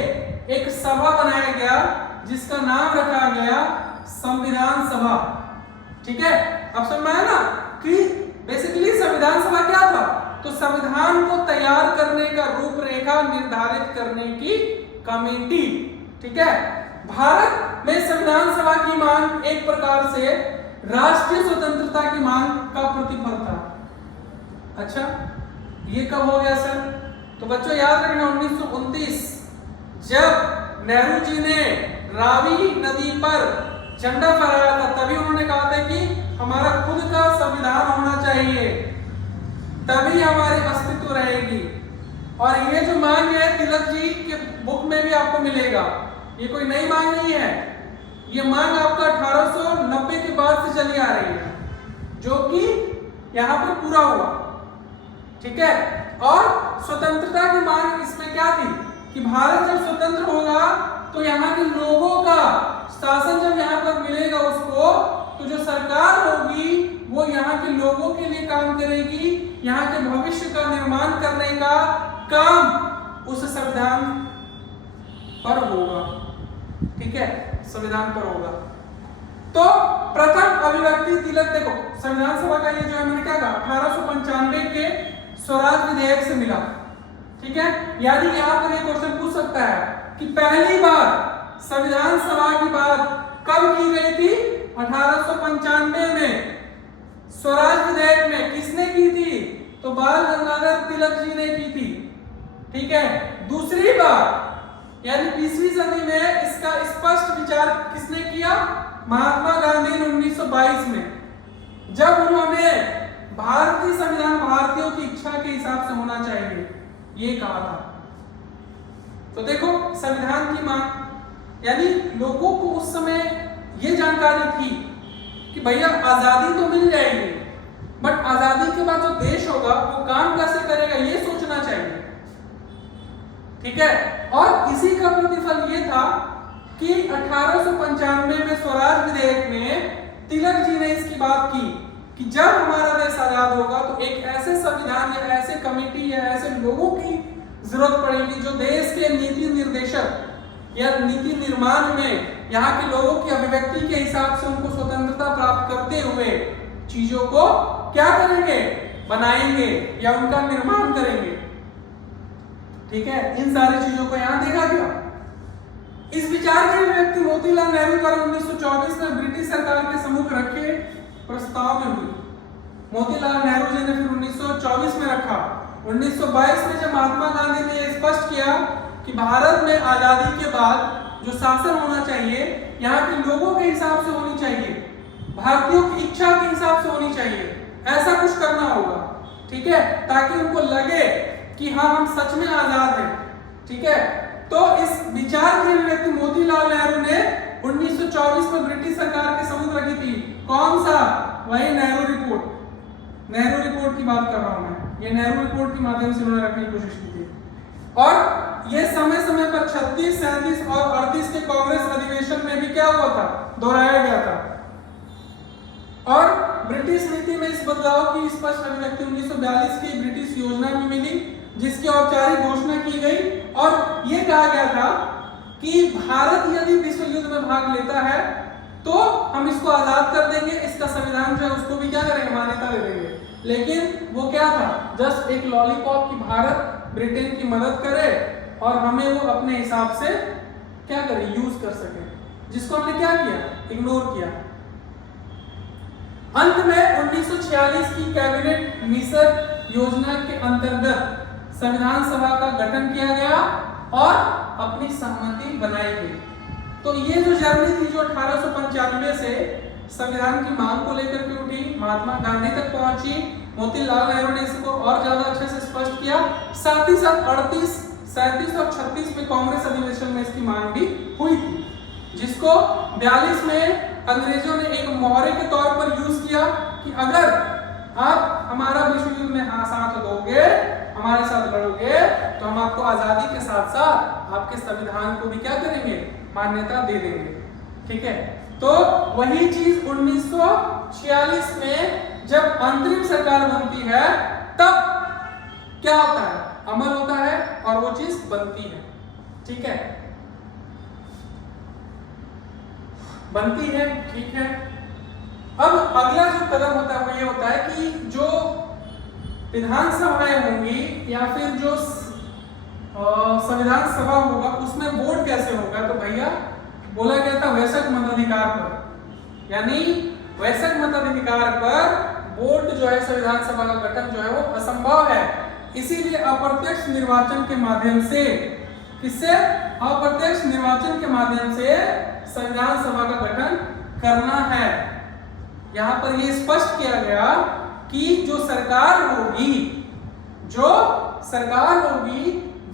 एक सभा बनाया गया जिसका नाम रखा गया संविधान सभा। ठीक है, अब समझ में आया ना कि बेसिकली संविधान सभा क्या था, तो संविधान को तैयार करने का रूपरेखा निर्धारित करने की कमेटी। ठीक है, भारत में संविधान सभा की मांग एक प्रकार से राष्ट्रीय स्वतंत्रता की मांग का प्रतिफल था। अच्छा, ये कब हो गया सर? तो बच्चों याद रखना 1929 जब नेहरू जी ने रावी नदी पर झंडा फहराया था, तभी उन्होंने कहा था कि हमारा खुद का संविधान होना चाहिए, तभी हमारी अस्तित्व रहेगी। और ये जो मांग है तिलक जी के बुक में भी आपको मिलेगा, ये कोई नई मांग नहीं है, ये मांग आपका 1890 के बाद से चली आ रही है, जो कि यहाँ पर पूरा हुआ। ठीक है, और स्वतंत्रता की मांग इसमें क्या थी कि भारत जब स्वतंत्र होगा तो यहाँ के लोगों का शासन जब यहाँ पर मिलेगा उसको, तो जो सरकार होगी वो यहाँ के लोगों के लिए काम करेगी, यहाँ के भविष्य का निर्माण करने का काम उस संविधान पर होगा। ठीक है, संविधान पर होगा। तो प्रथम अभिव्यक्ति तिलक, देखो संविधान सभा का ये जो है मैंने क्या कहा 1895 के स्वराज विधेयक से मिला। ठीक है, यानी यहाँ पर ये क्वेश्चन पूछ सकता है कि पहली बार संविधान सभा की बात कब की गई थी? 1895 में स्वराज विधेयक में। किसने की थी? तो बाल गंगाधर तिलक जी ने की थी। ठीक है, दूसरी बार यानी 20वीं सदी में इसका स्पष्ट विचार किसने किया? महात्मा गांधी ने 1922 में, जब उन्होंने भारतीय संविधान भारतीयों की इच्छा के हिसाब से होना चाहिए ये कहा था। तो देखो संविधान की मांग, यानी लोगों को उस समय ये जानकारी थी कि भैया आजादी तो मिल जाएगी, बट आजादी के बाद जो देश होगा वो काम कैसे करेगा ये सोचना चाहिए। ठीक है, और इसी का प्रतिफल ये था कि 1895 में स्वराज विधेयक में तिलक जी ने इसकी बात की कि जब हमारा देश आजाद होगा तो एक ऐसे संविधान या ऐसे कमेटी या ऐसे लोगों की जरूरत पड़ेगी जो देश के नीति निर्देशक या नीति निर्माण में यहाँ के लोगों की अभिव्यक्ति के हिसाब से उनको स्वतंत्रता प्राप्त करते हुए चीजों को क्या करेंगे, बनाएंगे या उनका निर्माण करेंगे। ठीक है, इन सारी चीजों को यहाँ देखा गया। इस विचार के अभिव्यक्ति मोतीलाल नेहरू द्वारा 1924 में ब्रिटिश सरकार के सम्मुख रखे प्रस्ताव में हुई। मोतीलाल नेहरू जी ने फिर 1924 में रखा। 1922 में जब महात्मा गांधी ने यह स्पष्ट किया कि भारत में आजादी के बाद जो शासन होना चाहिए यहाँ के लोगों के हिसाब से होनी चाहिए, भारतीयों की इच्छा के हिसाब से होनी चाहिए, ऐसा कुछ करना होगा। ठीक है, ताकि उनको लगे कि हाँ हम सच में आजाद हैं। ठीक है, तो इस विचार के व्यक्ति मोतीलाल नेहरू ने 1924 में ब्रिटिश सरकार के सबूत रखी थी। कौन सा? वही नेहरू रिपोर्ट। नेहरू रिपोर्ट की बात कर रहा हूं मैं। ये नेहरू रिपोर्ट के माध्यम से उन्होंने रखने की कोशिश की थी। और ये समय समय पर 36, 37 और 38 के कांग्रेस अधिवेशन में भी क्या हुआ था? दोहराया गया था। और ब्रिटिश नीति में इस बदलाव की स्पष्ट अभिव्यक्ति 1942 की ब्रिटिश योजना में मिली, जिसकी औपचारिक घोषणा की गई और यह कहा गया था कि भारत यदि विश्व युद्ध में भाग लेता है तो हम इसको आजाद कर देंगे, इसका संविधान जो है उसको भी क्या करेंगे? मान्यता दे देंगे। लेकिन वो क्या था? जस्ट एक लॉलीपॉप की भारत ब्रिटेन की मदद करे और हमें वो अपने हिसाब से क्या करे? यूज कर सके, जिसको हमने क्या किया? इग्नोर किया। अंत में 1946 की कैबिनेट मिशन योजना के अंतर्गत संविधान सभा का गठन किया गया और अपनी सहमति बनाई गई। तो ये जो जर्नी थी जो 1895 से संविधान की मांग को लेकर के उठी, महात्मा गांधी तक पहुंची, मोतीलाल नेहरू ने इसको और ज्यादा अच्छे से स्पष्ट किया। साथ ही साथ 38, 37 और 36 में कांग्रेस अधिवेशन में इसकी मांग भी हुई थी, जिसको 42 में अंग्रेजों ने एक मोहरे के तौर पर यूज किया कि अगर आप हमारा विश्व युद्ध में साथ दोगे, हमारे साथ लड़ोगे, तो हम आपको आजादी के साथ साथ आपके संविधान को भी क्या करेंगे? मान्यता दे देंगे। ठीक है, तो वही चीज 1946 में जब अंतरिम सरकार बनती है तब क्या होता है? अमल होता है और वो चीज बनती है। ठीक है, बनती है। ठीक है, अब अगला जो कदम होता है वो ये होता है कि जो विधानसभाएं होंगी या फिर जो संविधान सभा होगा उसमें वोट कैसे होगा? तो भैया बोला गया था वयस्क मताधिकार पर, यानी वयस्क मताधिकार पर वोट जो है संविधान सभा का गठन जो है वो असंभव है। इसीलिए अप्रत्यक्ष निर्वाचन के माध्यम से, किससे? अप्रत्यक्ष निर्वाचन के माध्यम से संविधान सभा का गठन करना है। यहां पर यह स्पष्ट किया गया कि जो सरकार होगी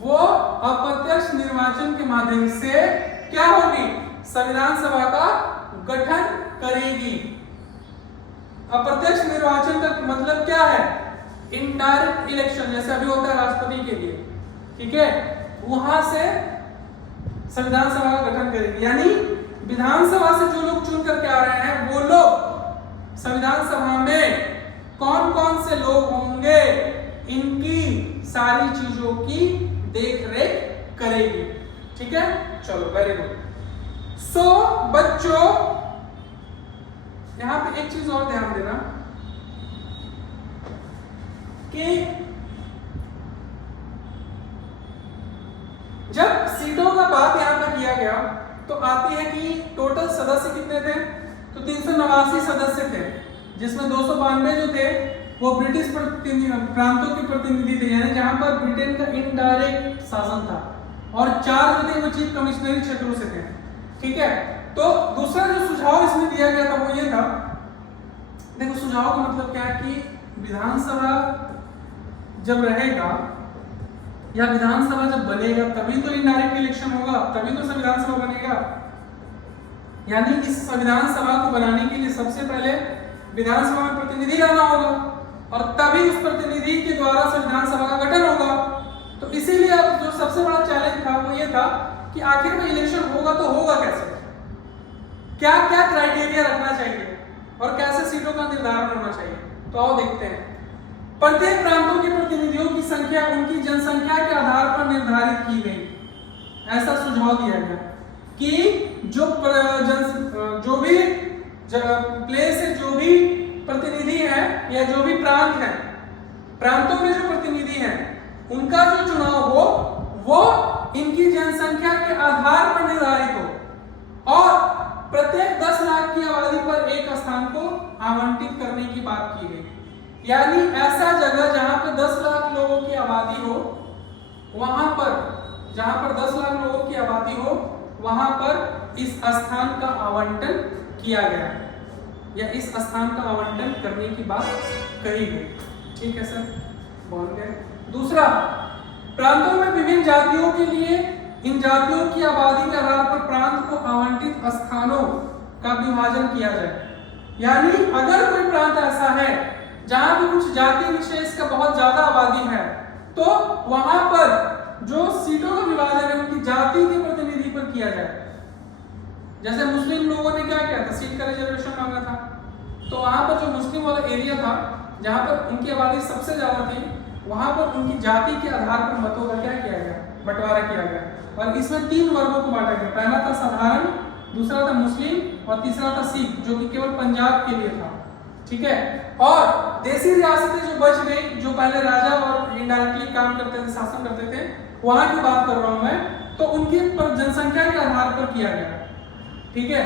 वो अप्रत्यक्ष निर्वाचन के माध्यम से क्या होगी? संविधान सभा का गठन करेगी। अप्रत्यक्ष निर्वाचन का मतलब क्या है? इनडायरेक्ट इलेक्शन, जैसे अभी होता है राष्ट्रपति के लिए, ठीक है, वहां से संविधान सभा का गठन करेगी। यानी विधानसभा से जो लोग चुन करके आ रहे हैं वो लोग संविधान सभा में कौन कौन से लोग होंगे, इनकी सारी चीजों की देख रेख करेगी। ठीक है, चलो वेरी गुड। सो बच्चों यहां पे एक चीज और ध्यान देना कि जब सीटों का बात यहां पर किया गया तो आती है कि टोटल सदस्य कितने थे? तो 389 सदस्य थे, जिसमें 292 जो थे वो ब्रिटिश प्रांतों के प्रतिनिधि थे, यानी जहां पर ब्रिटेन का इनडायरेक्ट शासन था, और 4 जो थे वो चीफ कमिश्नरी क्षेत्रों से थे। ठीक है, तो दूसरा जो सुझाव इसमें दिया गया था वो ये था, देखो सुझाव का मतलब क्या है कि विधानसभा जब रहेगा या विधानसभा जब बनेगा तभी तो इनडायरेक्ट इलेक्शन होगा, तभी तो संविधान सभा बनेगा। यानी इस संविधान सभा को बनाने के लिए सबसे पहले विधानसभा में प्रतिनिधि लाना होगा और तभी उस प्रतिनिधि के द्वारा संविधान सभा का गठन होगा। तो इसीलिए अब जो सबसे बड़ा चैलेंज था वो ये था कि आखिर में इलेक्शन होगा तो होगा कैसे, क्या क्या क्राइटेरिया रखना चाहिए और कैसे सीटों का निर्धारण होना चाहिए। तो आओ देखते हैं। प्रत्येक प्रांतों के प्रतिनिधियों की संख्या उनकी जनसंख्या के आधार पर निर्धारित की गई। ऐसा सुझाव दिया गया कि जो भी प्लेस है, जो भी प्रतिनिधि है या जो भी प्रांत है, प्रांतों में जो प्रतिनिधि हैं उनका जो चुनाव हो वो इनकी जनसंख्या के आधार पर निर्धारित हो और प्रत्येक 10 लाख की आबादी पर एक स्थान को आवंटित करने की बात की गई। यानी ऐसा जगह जहां पर 10 लाख लोगों की आबादी हो, वहां पर जहां पर 10 लाख लोगों की आबादी हो वहां पर इस स्थान का आवंटन किया गया है या इस स्थान का आवंटन करने की बात कही गई। ठीक है सर, बोल गए। दूसरा, प्रांतों में विभिन्न जातियों के लिए इन जातियों की आबादी के आधार पर प्रांत को आवंटित स्थानों का विभाजन किया जाए। यानी अगर कोई प्रांत ऐसा है जहां पे कुछ जाति विशेष का बहुत ज्यादा आबादी है, तो वहां पर जो सीटों का विभाजन है उनकी जाति के प्रतिनिधि पर किया जाए। जैसे मुस्लिम लोगों ने क्या किया था, सीट का रिजर्वेशन मांगा था, तो वहां पर जो मुस्लिम वाला एरिया था जहां पर उनकी आबादी सबसे ज्यादा थी, वहां पर उनकी जाति के आधार पर मतों का क्या किया गया, बंटवारा किया गया। और इसमें 3 वर्गों को बांटा गया। पहला था साधारण, दूसरा था मुस्लिम और तीसरा था सिख, जो कि केवल पंजाब के लिए था। ठीक है। और देसी रियासतें जो बच गई, जो पहले राजा और इनडायरेक्टली काम करते थे, शासन करते थे, वहां की बात कर रहा हूं मैं, तो उनकी पर जनसंख्या के आधार पर किया गया। ठीक है।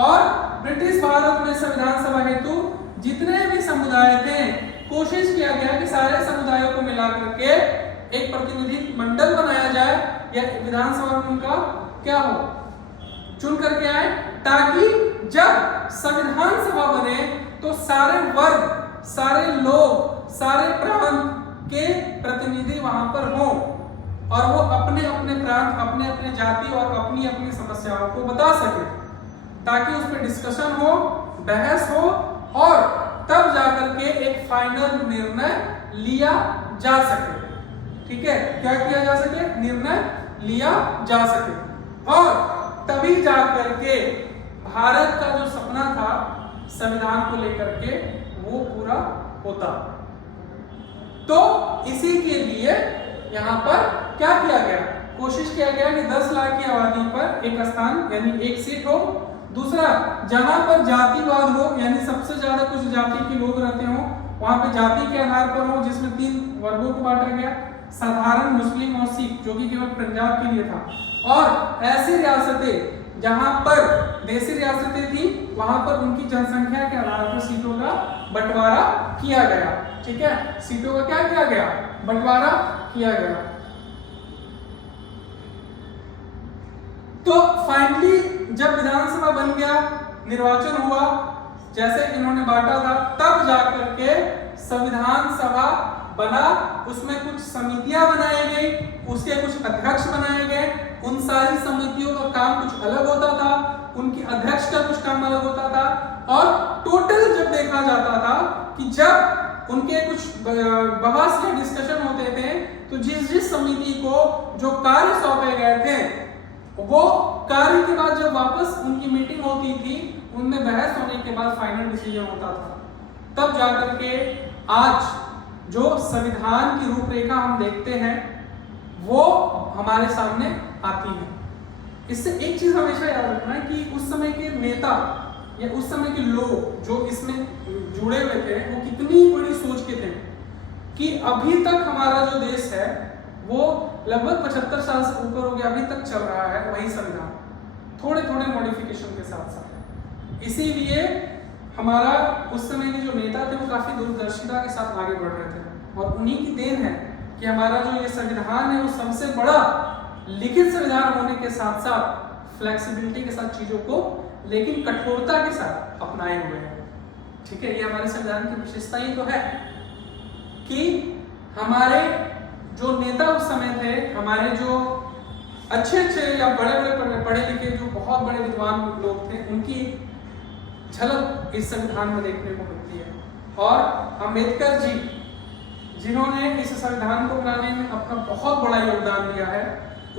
और ब्रिटिश भारत में संविधान सभा हेतु जितने भी समुदाय थे, कोशिश किया गया कि सारे समुदायों को मिला करके एक प्रतिनिधि मंडल बनाया जाए या विधानसभा में उनका क्या हो, चुन करके आए, ताकि जब संविधान सभा बने तो सारे वर्ग, सारे लोग, सारे प्रांत के प्रतिनिधि वहां पर हों और वो अपने अपने प्रांत, अपने अपने जाति और अपनी अपनी समस्याओं को बता सके, ताकि उस पर डिस्कशन हो, बहस हो और तब जाकर के एक फाइनल निर्णय लिया जा सके। ठीक है। क्या किया जा सके, निर्णय लिया जा सके। और तभी जाकर के भारत का जो सपना था संविधान को लेकर के वो पूरा होता। तो इसी के लिए यहां पर क्या किया गया, कोशिश किया गया कि 10 लाख की आबादी पर एक स्थान यानी एक सीट हो। दूसरा, जहां पर जातिवाद हो, यानी सबसे ज्यादा कुछ जाति के लोग रहते हो, वहां पे जाति के आधार पर हो, जिसमें 3 वर्गों को बांटा गया, साधारण, मुस्लिम और सिख, जो कि केवल पंजाब के लिए था। और ऐसी रियासतें जहां पर देसी रियासतें थी, वहां पर उनकी जनसंख्या के आधार पर सीटों का बंटवारा किया गया। ठीक है। सीटों का क्या किया गया, बंटवारा किया गया। तो फाइनली जब विधानसभा बन गया, निर्वाचन हुआ, जैसे इन्होंने बांटा था, तब जाकर के संविधान सभा बना। उसमें कुछ समितियां बनाई गई, उसके कुछ अध्यक्ष बनाए गए। उन सारी समितियों का काम कुछ अलग होता था, उनकी अध्यक्ष का कुछ काम अलग होता था। और टोटल जब देखा जाता था कि जब उनके कुछ बहस या डिस्कशन होते थे, तो जिस जिस समिति को जो कार्य सौंपे गए थे, वो कार्य के बाद जब वापस उनकी मीटिंग होती थी, उनमें बहस होने के बाद फाइनल डिसीजन होता था। तब जाकर के आज जो संविधान की रूपरेखा हम देखते हैं वो हमारे सामने आती है। इससे एक चीज हमेशा याद रखना है कि उस समय के नेता या उस समय के लोग जो इसमें जुड़े हुए थे, वो कितनी बड़ी सोच के थे कि अभी तक हमारा जो देश है वो लगभग 75 साल से ऊपर हो गया, अभी तक चल रहा है वही संविधान, थोड़े थोड़े मॉडिफिकेशन के साथ साथ। इसीलिए हमारा उस समय के जो नेता थे वो काफी दूरदर्शिता के साथ आगे बढ़ रहे थे। और उन्हीं की देन है कि हमारा जो ये संविधान है वो सबसे बड़ा लिखित संविधान होने के साथ साथ फ्लेक्सिबिलिटी के साथ चीजों को लेकिन कठोरता के साथ अपनाए हुए हैं। ठीक है। ये हमारे संविधान की विशेषता ही तो है कि हमारे जो नेता उस समय थे, हमारे जो अच्छे अच्छे या बड़े बड़े पढ़े लिखे जो बहुत बड़े विद्वान लोग थे, उनकी झलक इस संविधान में देखने को मिलती है। और अंबेडकर जी जिन्होंने इस संविधान को बनाने में अपना बहुत बड़ा योगदान दिया है,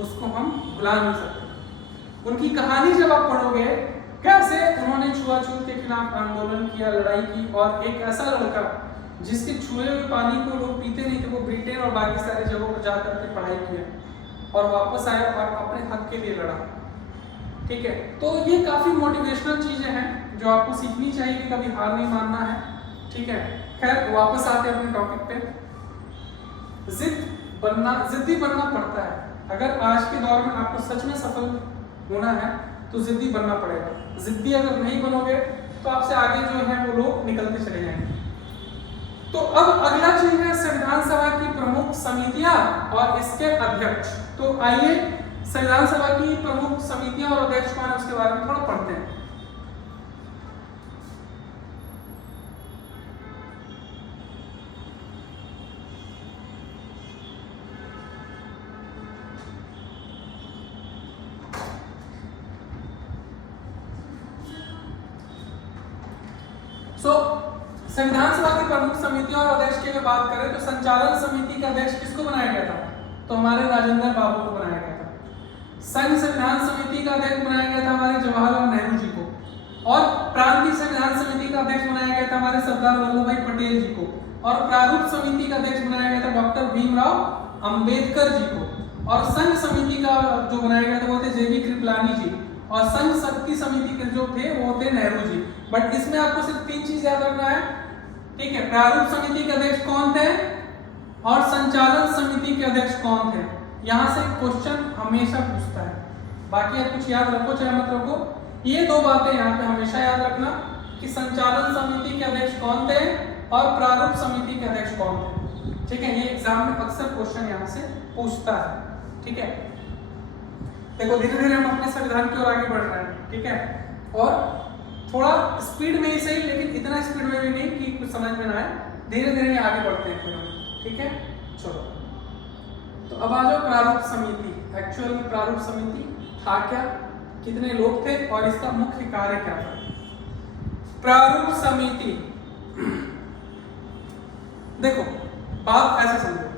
उसको हम भुला नहीं सकते। उनकी कहानी जब आप पढ़ोगे, कैसे उन्होंने छुआछूत के खिलाफ आंदोलन किया, लड़ाई की, और एक ऐसा लड़का जिसके छुए हुए पानी को लोग पीते नहीं थे, वो ब्रिटेन और बाकी सारी जगहों पर जाकर के पढ़ाई किया और वापस आया और अपने हक के लिए लड़ा। ठीक है। तो ये काफी मोटिवेशनल चीजें हैं जो आपको सीखनी चाहिए कि कभी हार नहीं मानना है। ठीक है। खैर, वापस आते हैं अपने टॉपिक पे। जिद्दी बनना पड़ता है। अगर आज के दौर में आपको सच में सफल होना है तो जिद्दी बनना पड़ेगा। जिद्दी अगर नहीं बनोगे तो आपसे आगे जो है वो लोग निकलते चले जाएंगे। तो अब अगला चीज है संविधान सभा की प्रमुख समितियां और इसके अध्यक्ष। तो आइए संविधान सभा की प्रमुख समितियां और अध्यक्ष कौन है उसके बारे में थोड़ा पढ़ते हैं। सो संविधान सभा की प्रमुख समितियों और अध्यक्ष की अगर बात करें तो संचालन समिति का अध्यक्ष किसको बनाया गया था? तो हमारे राजेंद्र बाबू को बनाया गया था। संघ संविधान समिति का अध्यक्ष बनाया गया था हमारे जवाहरलाल नेहरू जी को, और प्रांतीय संविधान समिति का अध्यक्ष बनाया गया था हमारे सरदार वल्लभ भाई पटेल जी को, और प्रारूप समिति का अध्यक्ष बनाया गया था डॉक्टर भीमराव अंबेडकर जी को, और संघ समिति का जो बनाया गया था वो थे जेबी कृपलानी जी, और संघ शक्ति समिति के जो थे वो थे नेहरू जी। बट इसमें आपको सिर्फ 3 चीज याद रखना है, ठीक है? प्रारूप समिति के अध्यक्ष कौन थे और संचालन समिति के अध्यक्ष कौन थे। यहां से क्वेश्चन हमेशा पूछता है, बाकी आप कुछ याद रखो चाहे मत रखो, ये 2 बातें यहाँ पे हमेशा याद रखना कि संचालन समिति के अध्यक्ष कौन थे और प्रारूप समिति के अध्यक्ष कौन थे, ठीक है? ये एग्जाम में अक्सर क्वेश्चन यहाँ से पूछता है, ठीक है? देखो धीरे धीरे हम अपने संविधान की ओर आगे बढ़ रहे हैं, ठीक है? और थोड़ा स्पीड में ही सही, लेकिन इतना स्पीड में भी नहीं कि कुछ समझ में ना आए, धीरे धीरे आगे बढ़ते हैं फिर हम, ठीक है? चलो तो अब आ जाओ प्रारूप समिति। एक्चुअल में प्रारूप समिति था क्या, कितने लोग थे और इसका मुख्य कार्य क्या था? प्रारूप समिति, देखो बात ऐसे समझो,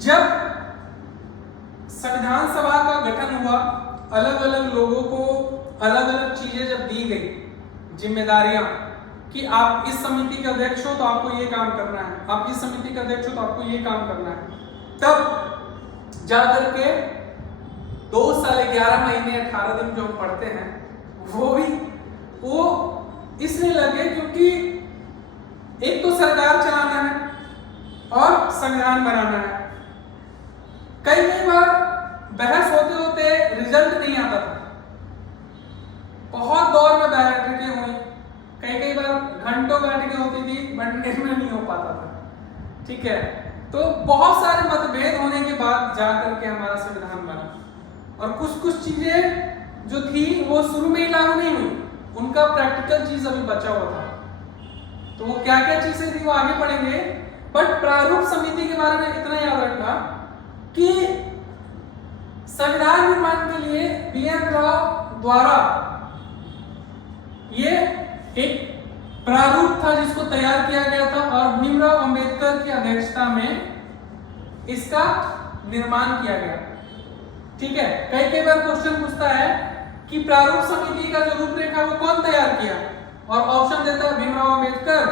जब संविधान सभा का गठन हुआ, अलग अलग लोगों को अलग अलग चीजें जब दी गई, जिम्मेदारियां कि आप इस समिति के अध्यक्ष हो तो आपको ये काम करना है, आप इस समिति के अध्यक्ष हो तो आपको ये काम करना है, तब जाकर के 2 साल 11 महीने 18 दिन जो हम पढ़ते हैं वो इसलिए लगे क्योंकि एक तो सरकार चलाना है और संविधान बनाना है। कई बार बहस होते होते रिजल्ट नहीं आता था, बहुत दौर में बैठकें हुई, कई बार घंटों बैठकें होती थी बट निर्णय नहीं हो पाता था, ठीक है? तो बहुत सारे मतभेद होने के बाद जाकर के हमारा संविधान बना, और कुछ चीजें जो थी वो शुरू में ही लागू नहीं हुई, उनका प्रैक्टिकल चीज अभी बचा हुआ था। तो वो क्या क्या चीजें थी वो आगे पढ़ेंगे, बट प्रारूप समिति के बारे में इतना याद रखना कि संविधान निर्माण के लिए BN राव द्वारा ये एक प्रारूप था जिसको तैयार किया गया था, और भीमराव अंबेडकर की अध्यक्षता में इसका निर्माण किया गया, ठीक है? कई बार क्वेश्चन पूछता है कि प्रारूप समिति का जो रूपरेखा वो कौन तैयार किया, और ऑप्शन देता है भीमराव अंबेडकर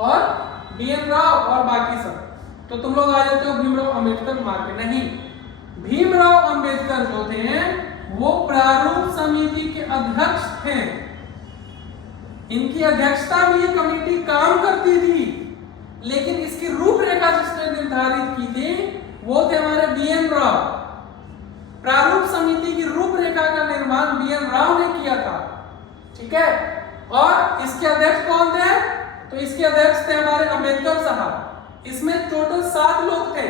और BN राव और बाकी सब, तो तुम लोग आ जाते हो भीमराव अंबेडकर मार के। नहीं, भीमराव अंबेडकर जो थे वो प्रारूप समिति के अध्यक्ष थे, इनकी अध्यक्षता में ये कमेटी काम करती थी, लेकिन इसकी रूपरेखा जिसने निर्धारित की थी वो थे हमारे BN राव। प्रारूप समिति की रूपरेखा का निर्माण BN राव ने किया था, ठीक है? और इसके अध्यक्ष कौन थे? तो इसके अध्यक्ष थे हमारे अंबेडकर साहब। इसमें टोटल 7 लोग थे,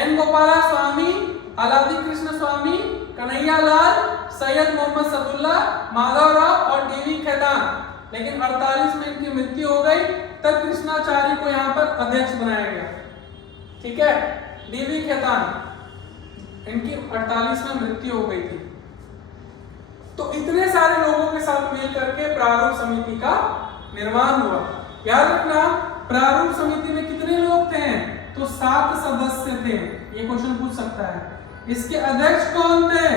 N गोपाला स्वामी, अलादी कृष्ण स्वामी, कन्हैया लाल, सैयद मोहम्मद सदुल्ला, माधव राव और DV खेतान। लेकिन 48 में इनकी मृत्यु हो गई, तब कृष्णाचार्य को यहाँ पर अध्यक्ष बनाया गया, ठीक है? DV खेतान, इनकी 48 में मृत्यु हो गई थी। तो इतने सारे लोगों के साथ मिल करके प्रारूप समिति का निर्माण हुआ। याद रखना, प्रारूप समिति में कितने लोग थे? तो 7 सदस्य थे। ये क्वेश्चन पूछ सकता है। इसके अध्यक्ष कौन थे?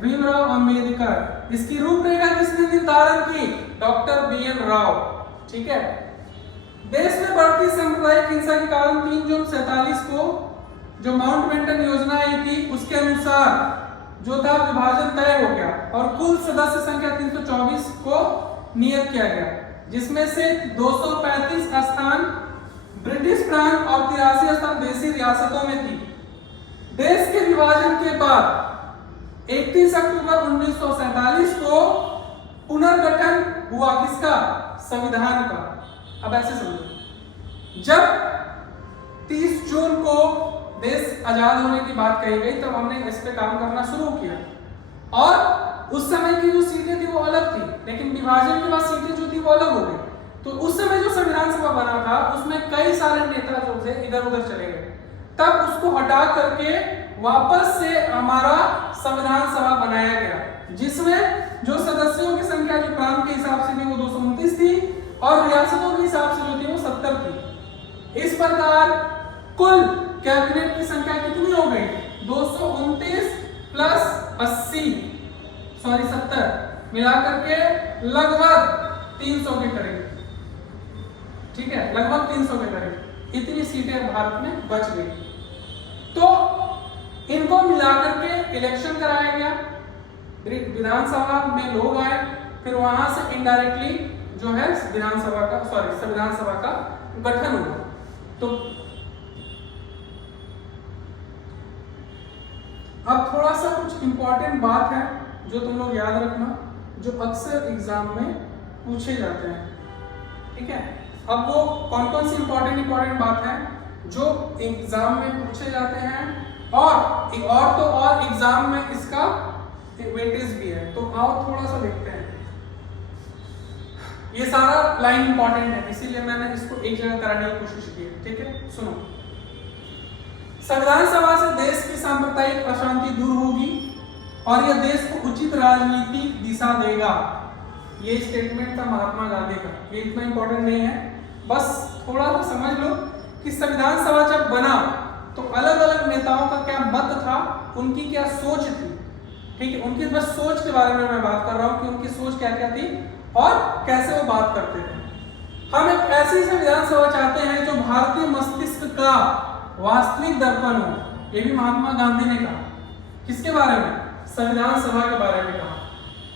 भीमराव अंबेडकर। इसकी रूपरेखा किसने निर्धारण की? डॉक्टर BN राव, ठीक है? देश में बढ़ती सांप्रदायिक हिंसा के कारण 3 जून 47 को जो माउंटबेटन योजना आई थी उसके अनुसार जो था विभाजन तय हो गया, और कुल सदस्य संख्या 324 को नियत किया गया, जिसमें से 235 स्थान ब्रिटिश प्रांत और 83 स्थान देशी रियासतों में थी। देश के विभाजन के बाद 31 अक्टूबर 1947 को पुनर्गठन हुआ किसका? संविधान का। अब ऐसे समझो, जब 30 जून को देश आजाद होने की बात कही गई तब हमने इस पे काम करना शुरू किया, और उस समय की जो सीटें थी वो अलग थी, लेकिन विभाजन के बाद सीटें जो थी वो अलग हो गई। तो उस समय जो संविधान सभा बना था उसमें कई सारे नेता जो थे इधर उधर चले गए, तब उसको हटा करके वापस से हमारा संविधान सभा बनाया गया, जिसमें जो सदस्यों की संख्या जो प्रांत के हिसाब से थी वो 229 थी, और रियासतों के हिसाब से जो थी वो 70 थी। इस प्रकार कुल कैबिनेट की संख्या कितनी हो गई? 229 प्लस 80 सॉरी 70 मिलाकर के लगभग 300 के करीब, ठीक है, लगभग 300 के करीब इतनी सीटें भारत में बच गई। तो इनको मिलाकर के इलेक्शन कराया गया, विधानसभा में लोग आए, फिर वहां से इनडायरेक्टली जो है विधानसभा का संविधान सभा का गठन हुआ। तो अब थोड़ा सा कुछ इंपॉर्टेंट बात है जो तुम लोग याद रखना, जो अक्सर एग्जाम में पूछे जाते हैं, ठीक है। अब वो कौन कौन सी इंपॉर्टेंट बात है जो एग्जाम में पूछे जाते हैं, और एग्जाम में इसका वेटेज भी है। तो आओ थोड़ा सा देखते हैं। ये सारा लाइन इंपॉर्टेंट है, इसीलिए मैंने इसको एक जगह कराने की कोशिश की है, ठीक है। सुनो, संविधान सभा से देश की सांप्रदायिक अशांति दूर होगी और यह देश को उचित राजनीतिक दिशा देगा। ये स्टेटमेंट था महात्मा गांधी का, ये इतना इंपॉर्टेंट नहीं है, बस थोड़ा सा समझ लो कि संविधान सभा जब बना तो अलग अलग नेताओं का क्या मत था, उनकी क्या सोच थी, ठीक है। उनकी बस सोच के बारे में मैं बात कर रहा हूं कि उनकी सोच क्या क्या थी और कैसे वो बात करते थे। हम एक ऐसी संविधान सभा चाहते हैं जो भारतीय मस्तिष्क का वास्तविक दर्पण हो। ये भी महात्मा गांधी ने कहा। किसके बारे में? संविधान सभा के बारे में कहा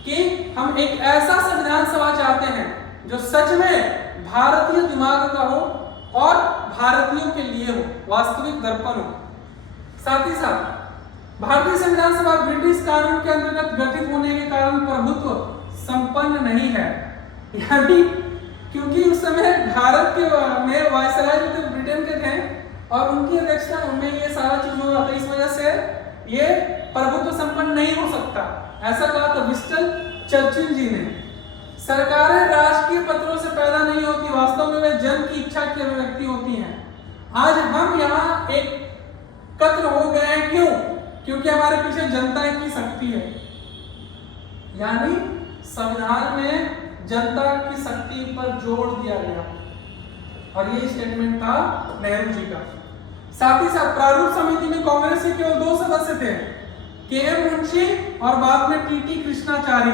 कि हम एक ऐसा संविधान सभा चाहते हैं जो सच में भारतीय दिमाग का हो और भारतीयों के लिए हो, वास्तविक दर्पण हो। साथ ही साथ भारतीय संविधान सभा ब्रिटिश कानून के अंतर्गत गठित होने के कारण प्रभुत्व संपन्न नहीं है, यानी क्योंकि उस समय भारत के में वायसराय जो थे ब्रिटेन के थे और उनकी अध्यक्षता उनमें ये सारा चीज हो रहा था, इस वजह से ये प्रभुत्व संपन्न नहीं हो सकता, ऐसा कहा था विंस्टन चर्चिल जी ने। सरकारें राजकीय पत्रों से पैदा नहीं होती, वास्तव में वे जन की इच्छा की अभिव्यक्ति होती हैं। आज हम यहाँ एकत्र हो गए हैं, क्यों? क्योंकि हमारे पीछे जनता की शक्ति है, यानी संविधान में जनता की शक्ति पर जोर दिया गया, और ये स्टेटमेंट था नेहरू जी का। साथ ही साथ प्रारूप समिति में कांग्रेस के केवल 2 सदस्य थे, के.एम. मुंशी और बाद में टी.टी. कृष्णाचारी,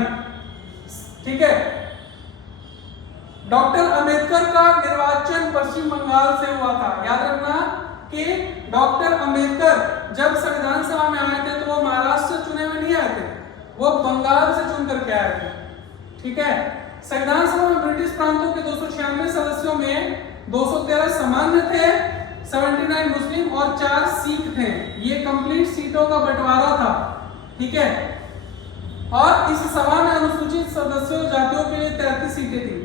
ठीक है। डॉक्टर अंबेडकर का निर्वाचन पश्चिम बंगाल से हुआ था। याद रखना कि डॉक्टर अंबेडकर जब संविधान सभा में आए थे तो वो महाराष्ट्र से चुने हुए नहीं आए थे, वो बंगाल से चुन करके आए थे, ठीक है। संविधान सभा में ब्रिटिश प्रांतों के 296 सदस्यों में 213 सामान्य थे, 79 मुस्लिम और 4 सिख थे। ये कंप्लीट सीटों का बंटवारा था, ठीक है। और इस सभा में अनुसूचित सदस्यों जातियों के लिए 33 सीटें थी।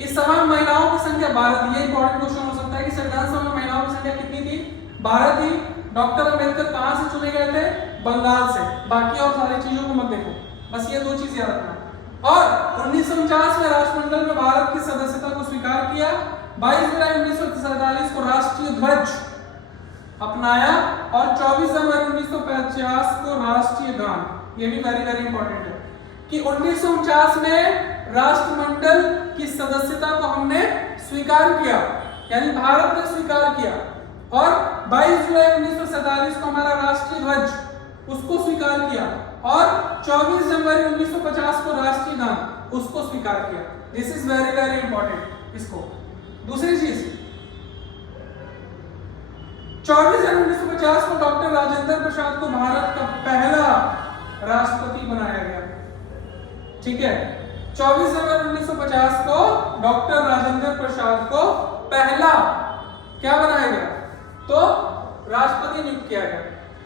इस सभा में महिलाओं की संख्या 12 थी। ये इंपॉर्टेंट क्वेश्चन हो सकता है कि संविधान सभा में महिलाओं की संख्या कितनी थी? 12 थी। डॉक्टर अंबेडकर कहां से चुने गए थे? बंगाल से। बाकी और सारी चीजों को मत देखो, बस ये 2 चीज याद रखना। और 1949 में राष्ट्रमंडल में भारत की सदस्यता को स्वीकार किया। 22 जुलाई 1947 को राष्ट्रीय ध्वज अपनाया और 24 जनवरी 1950 को राष्ट्रीय गान। ये भी वेरी वेरी इंपॉर्टेंट है कि 1949 में राष्ट्रमंडल की सदस्यता को हमने स्वीकार किया, यानी भारत ने स्वीकार किया, और 22 जुलाई 1947 को हमारा राष्ट्रीय ध्वज उसको स्वीकार किया, और 24 जनवरी 1950 को राष्ट्रीय गान उसको स्वीकार किया। This is very very important. इसको दूसरी चीज, 24 जनवरी 1950 को डॉक्टर राजेंद्र प्रसाद को भारत का पहला राष्ट्रपति बनाया गया, ठीक है। 24 जनवरी 1950 को डॉक्टर राजेंद्र प्रसाद को पहला क्या बनाया गया? तो राष्ट्रपति नियुक्त किया गया।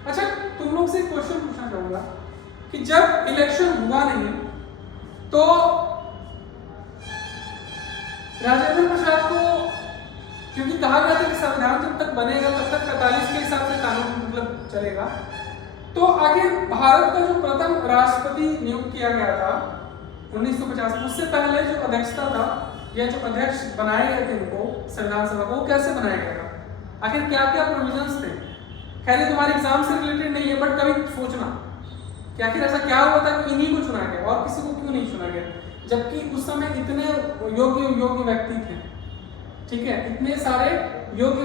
अच्छा, तुम लोग से एक क्वेश्चन पूछना चाहूंगा कि जब इलेक्शन हुआ नहीं तो राजेंद्र प्रसाद को, क्योंकि कहा गया था कि संविधान जब तक बनेगा तब तक 45 के हिसाब से कानून मतलब चलेगा, तो आखिर भारत का जो प्रथम राष्ट्रपति नियुक्त किया गया था 1950 में, उससे पहले जो अध्यक्षता था या जो अध्यक्ष बनाए गए थे उनको संविधान सभा को, कैसे बनाया गया था? आखिर क्या क्या प्रोविजंस थे? खैर ये तुम्हारे एग्जाम से रिलेटेड नहीं है, बट कभी सोचना कि आखिर ऐसा क्या हुआ था कि इन्हीं को चुना गया और किसी को क्यों नहीं चुना गया। जबकि उस समय इतने योग्य व्यक्ति थे, ठीक है, इतने सारे योग्य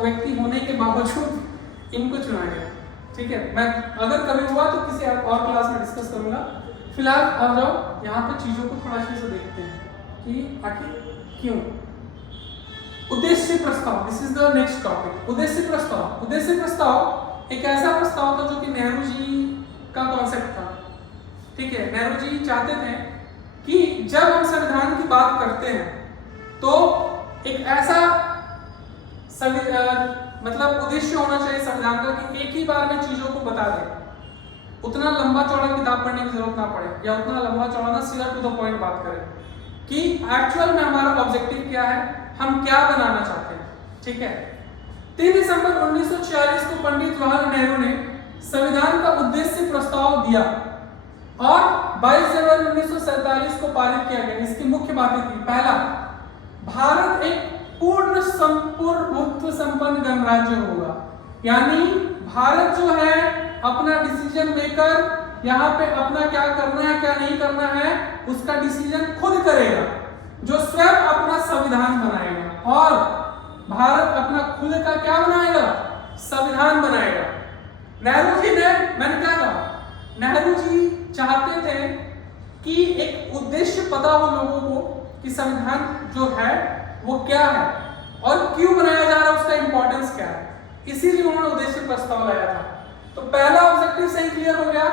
व्यक्ति होने के बावजूद इनको चुना गया, ठीक है। मैं अगर कभी हुआ तो किसी और क्लास में डिस्कस करूंगा। फिलहाल आ जाओ यहाँ पे चीजों को थोड़ा अच्छे से देखते हैं कि आखिर क्यों। उद्देश्य प्रस्ताव, this is the next topic. उद्देश्य प्रस्ताव। उद्देश्य प्रस्ताव एक ऐसा प्रस्ताव था जो कि नेहरू जी का कॉन्सेप्ट था, ठीक है। नेहरू जी चाहते थे कि जब हम संविधान की बात करते हैं तो एक ऐसा मतलब उद्देश्य होना चाहिए संविधान का कि एक ही बार में चीजों को बता दे, उतना लंबा चौड़ा किताब पढ़ने की जरूरत ना पड़े, या उतना लंबा चौड़ा ना, सीधा टू द पॉइंट बात करें कि एक्चुअल में हमारा ऑब्जेक्टिव क्या है, हम क्या बनाना चाहते हैं, ठीक है। 3 दिसंबर 1946 को पंडित जवाहरलाल नेहरू ने संविधान का उद्देश्य प्रस्ताव दिया और 22 जनवरी 1947 को पारित किया गया। इसकी मुख्य बातें थी, पहला, भारत एक पूर्ण संप्रभुत्व संपन्न गणराज्य होगा, यानी भारत जो है अपना डिसीजन मेकर, यहाँ पे अपना क्या करना है क्या नहीं करना है उसका डिसीजन खुद करेगा, जो स्वयं अपना संविधान बनाएगा, और भारत अपना खुद का क्या बनाएगा, संविधान बनाएगा। नेहरू जी ने, मैंने क्या कहा, नेहरू जी चाहते थे कि एक उद्देश्य पता हो लोगों को कि संविधान जो है वो क्या है और क्यों बनाया जा रहा है, उसका इंपॉर्टेंस क्या है, इसीलिए उन्होंने उद्देश्य प्रस्ताव लाया था। तो पहला ऑब्जेक्टिव सही क्लियर हो गया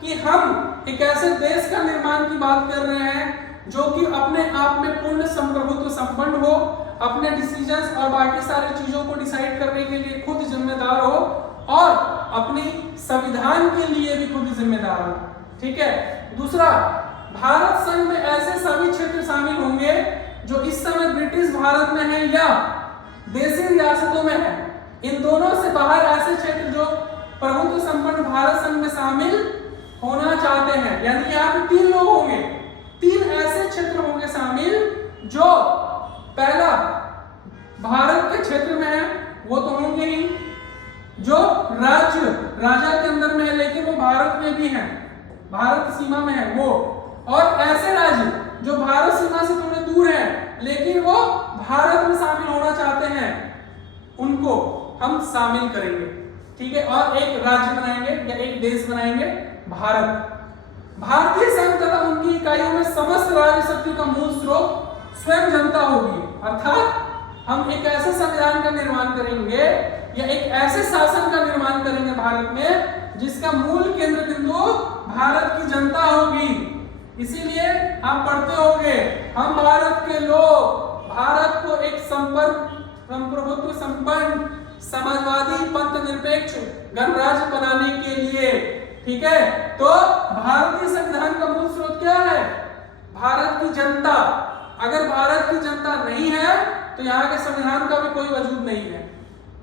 कि हम एक ऐसे देश का निर्माण की बात कर रहे हैं जो कि अपने आप में पूर्ण संप्रभुत्व संपन्न हो, अपने डिसीजंस और बाकी सारी चीजों को डिसाइड करने के लिए खुद जिम्मेदार हो और अपनी संविधान के लिए भी खुद जिम्मेदार हो, ठीक है। दूसरा, भारत संघ में ऐसे सभी क्षेत्र शामिल होंगे जो इस समय ब्रिटिश भारत में है या देशी रियासतों में है, इन दोनों से बाहर ऐसे क्षेत्र जो प्रभुत्व संपन्न भारत संघ में शामिल होना चाहते हैं, यानी यहाँ पे 3 लोग होंगे, 3 ऐसे क्षेत्र होंगे शामिल जो पहला भारत के क्षेत्र में है, वो तो होंगे ही, जो राज्य राजा के अंदर में है लेकिन वो भारत में भी है, भारत की सीमा में है वो, और ऐसे राज्य जो भारत सीमा से थोड़े दूर है लेकिन वो भारत में शामिल होना चाहते हैं, उनको हम शामिल करेंगे, ठीक है। और एक राज्य बनाएंगे या एक देश बनाएंगे, भारत। भारतीय संघ तथा उनकी इकाइयों में समस्त राज्य शक्ति का मूल स्रोत स्वयं जनता होगी, अर्थात हम एक ऐसे संविधान का निर्माण करेंगे या एक ऐसे शासन का निर्माण करेंगे भारत में जिसका मूल केंद्र बिंदु भारत की जनता होगी। इसीलिए आप पढ़ते होंगे, हम भारत के लोग भारत को एक संप्रभुत्व संपन्न समाजवादी पंथ निरपेक्ष गणराज्य बनाने के लिए, ठीक है। तो भारतीय संविधान का मूल स्रोत क्या है, भारत की जनता। अगर भारत की जनता नहीं है तो यहाँ के संविधान का भी कोई वजूद नहीं है,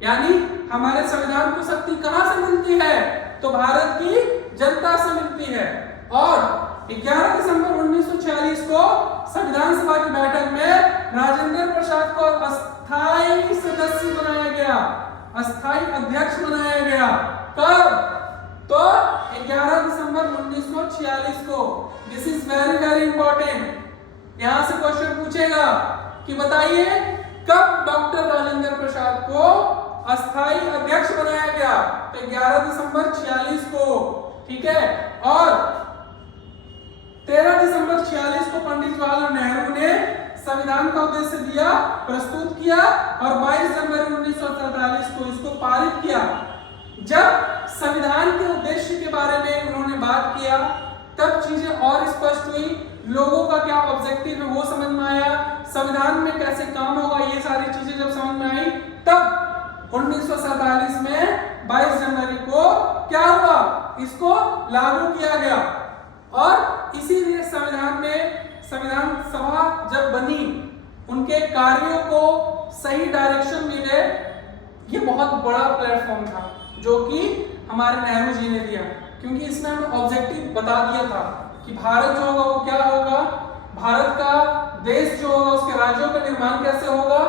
यानी हमारे संविधान को शक्ति कहां से मिलती है, तो भारत की जनता से मिलती है। और 11 दिसंबर 1946 को संविधान सभा की बैठक में राजेंद्र प्रसाद को अस्थायी सदस्य बनाया गया, अस्थायी अध्यक्ष बनाया गया। कब, तो 11 दिसंबर 1946 को। This is very very important. यहां से क्वेश्चन पूछेगा कि बताइए कब डॉक्टर राजेंद्र प्रसाद को अस्थायी अध्यक्ष बनाया गया, तो 11 दिसंबर 46 को, ठीक है। और 13 दिसंबर 46 को पंडित जवाहरलाल नेहरू ने संविधान का उद्देश्य दिया, प्रस्तुत किया और 22 जनवरी 1947 को इसको पारित किया। जब संविधान के उद्देश्य के बारे में उन्होंने बात किया तब चीजें और स्पष्ट हुई, लोगों का क्या ऑब्जेक्टिव है वो समझ में आया, संविधान में कैसे काम होगा ये सारी चीजें जब समझ में आई, तब 1947 में 22 जनवरी को क्या हुआ, इसको लागू किया गया। और इसीलिए संविधान में, संविधान सभा जब बनी, उनके कार्यों को सही डायरेक्शन मिले, ये बहुत बड़ा प्लेटफॉर्म था जो कि हमारे नेहरू जी ने दिया, क्योंकि इसमें हमें ऑब्जेक्टिव बता दिया था कि भारत जो होगा वो क्या होगा, भारत का देश जो होगा उसके राज्यों का निर्माण कैसे होगा,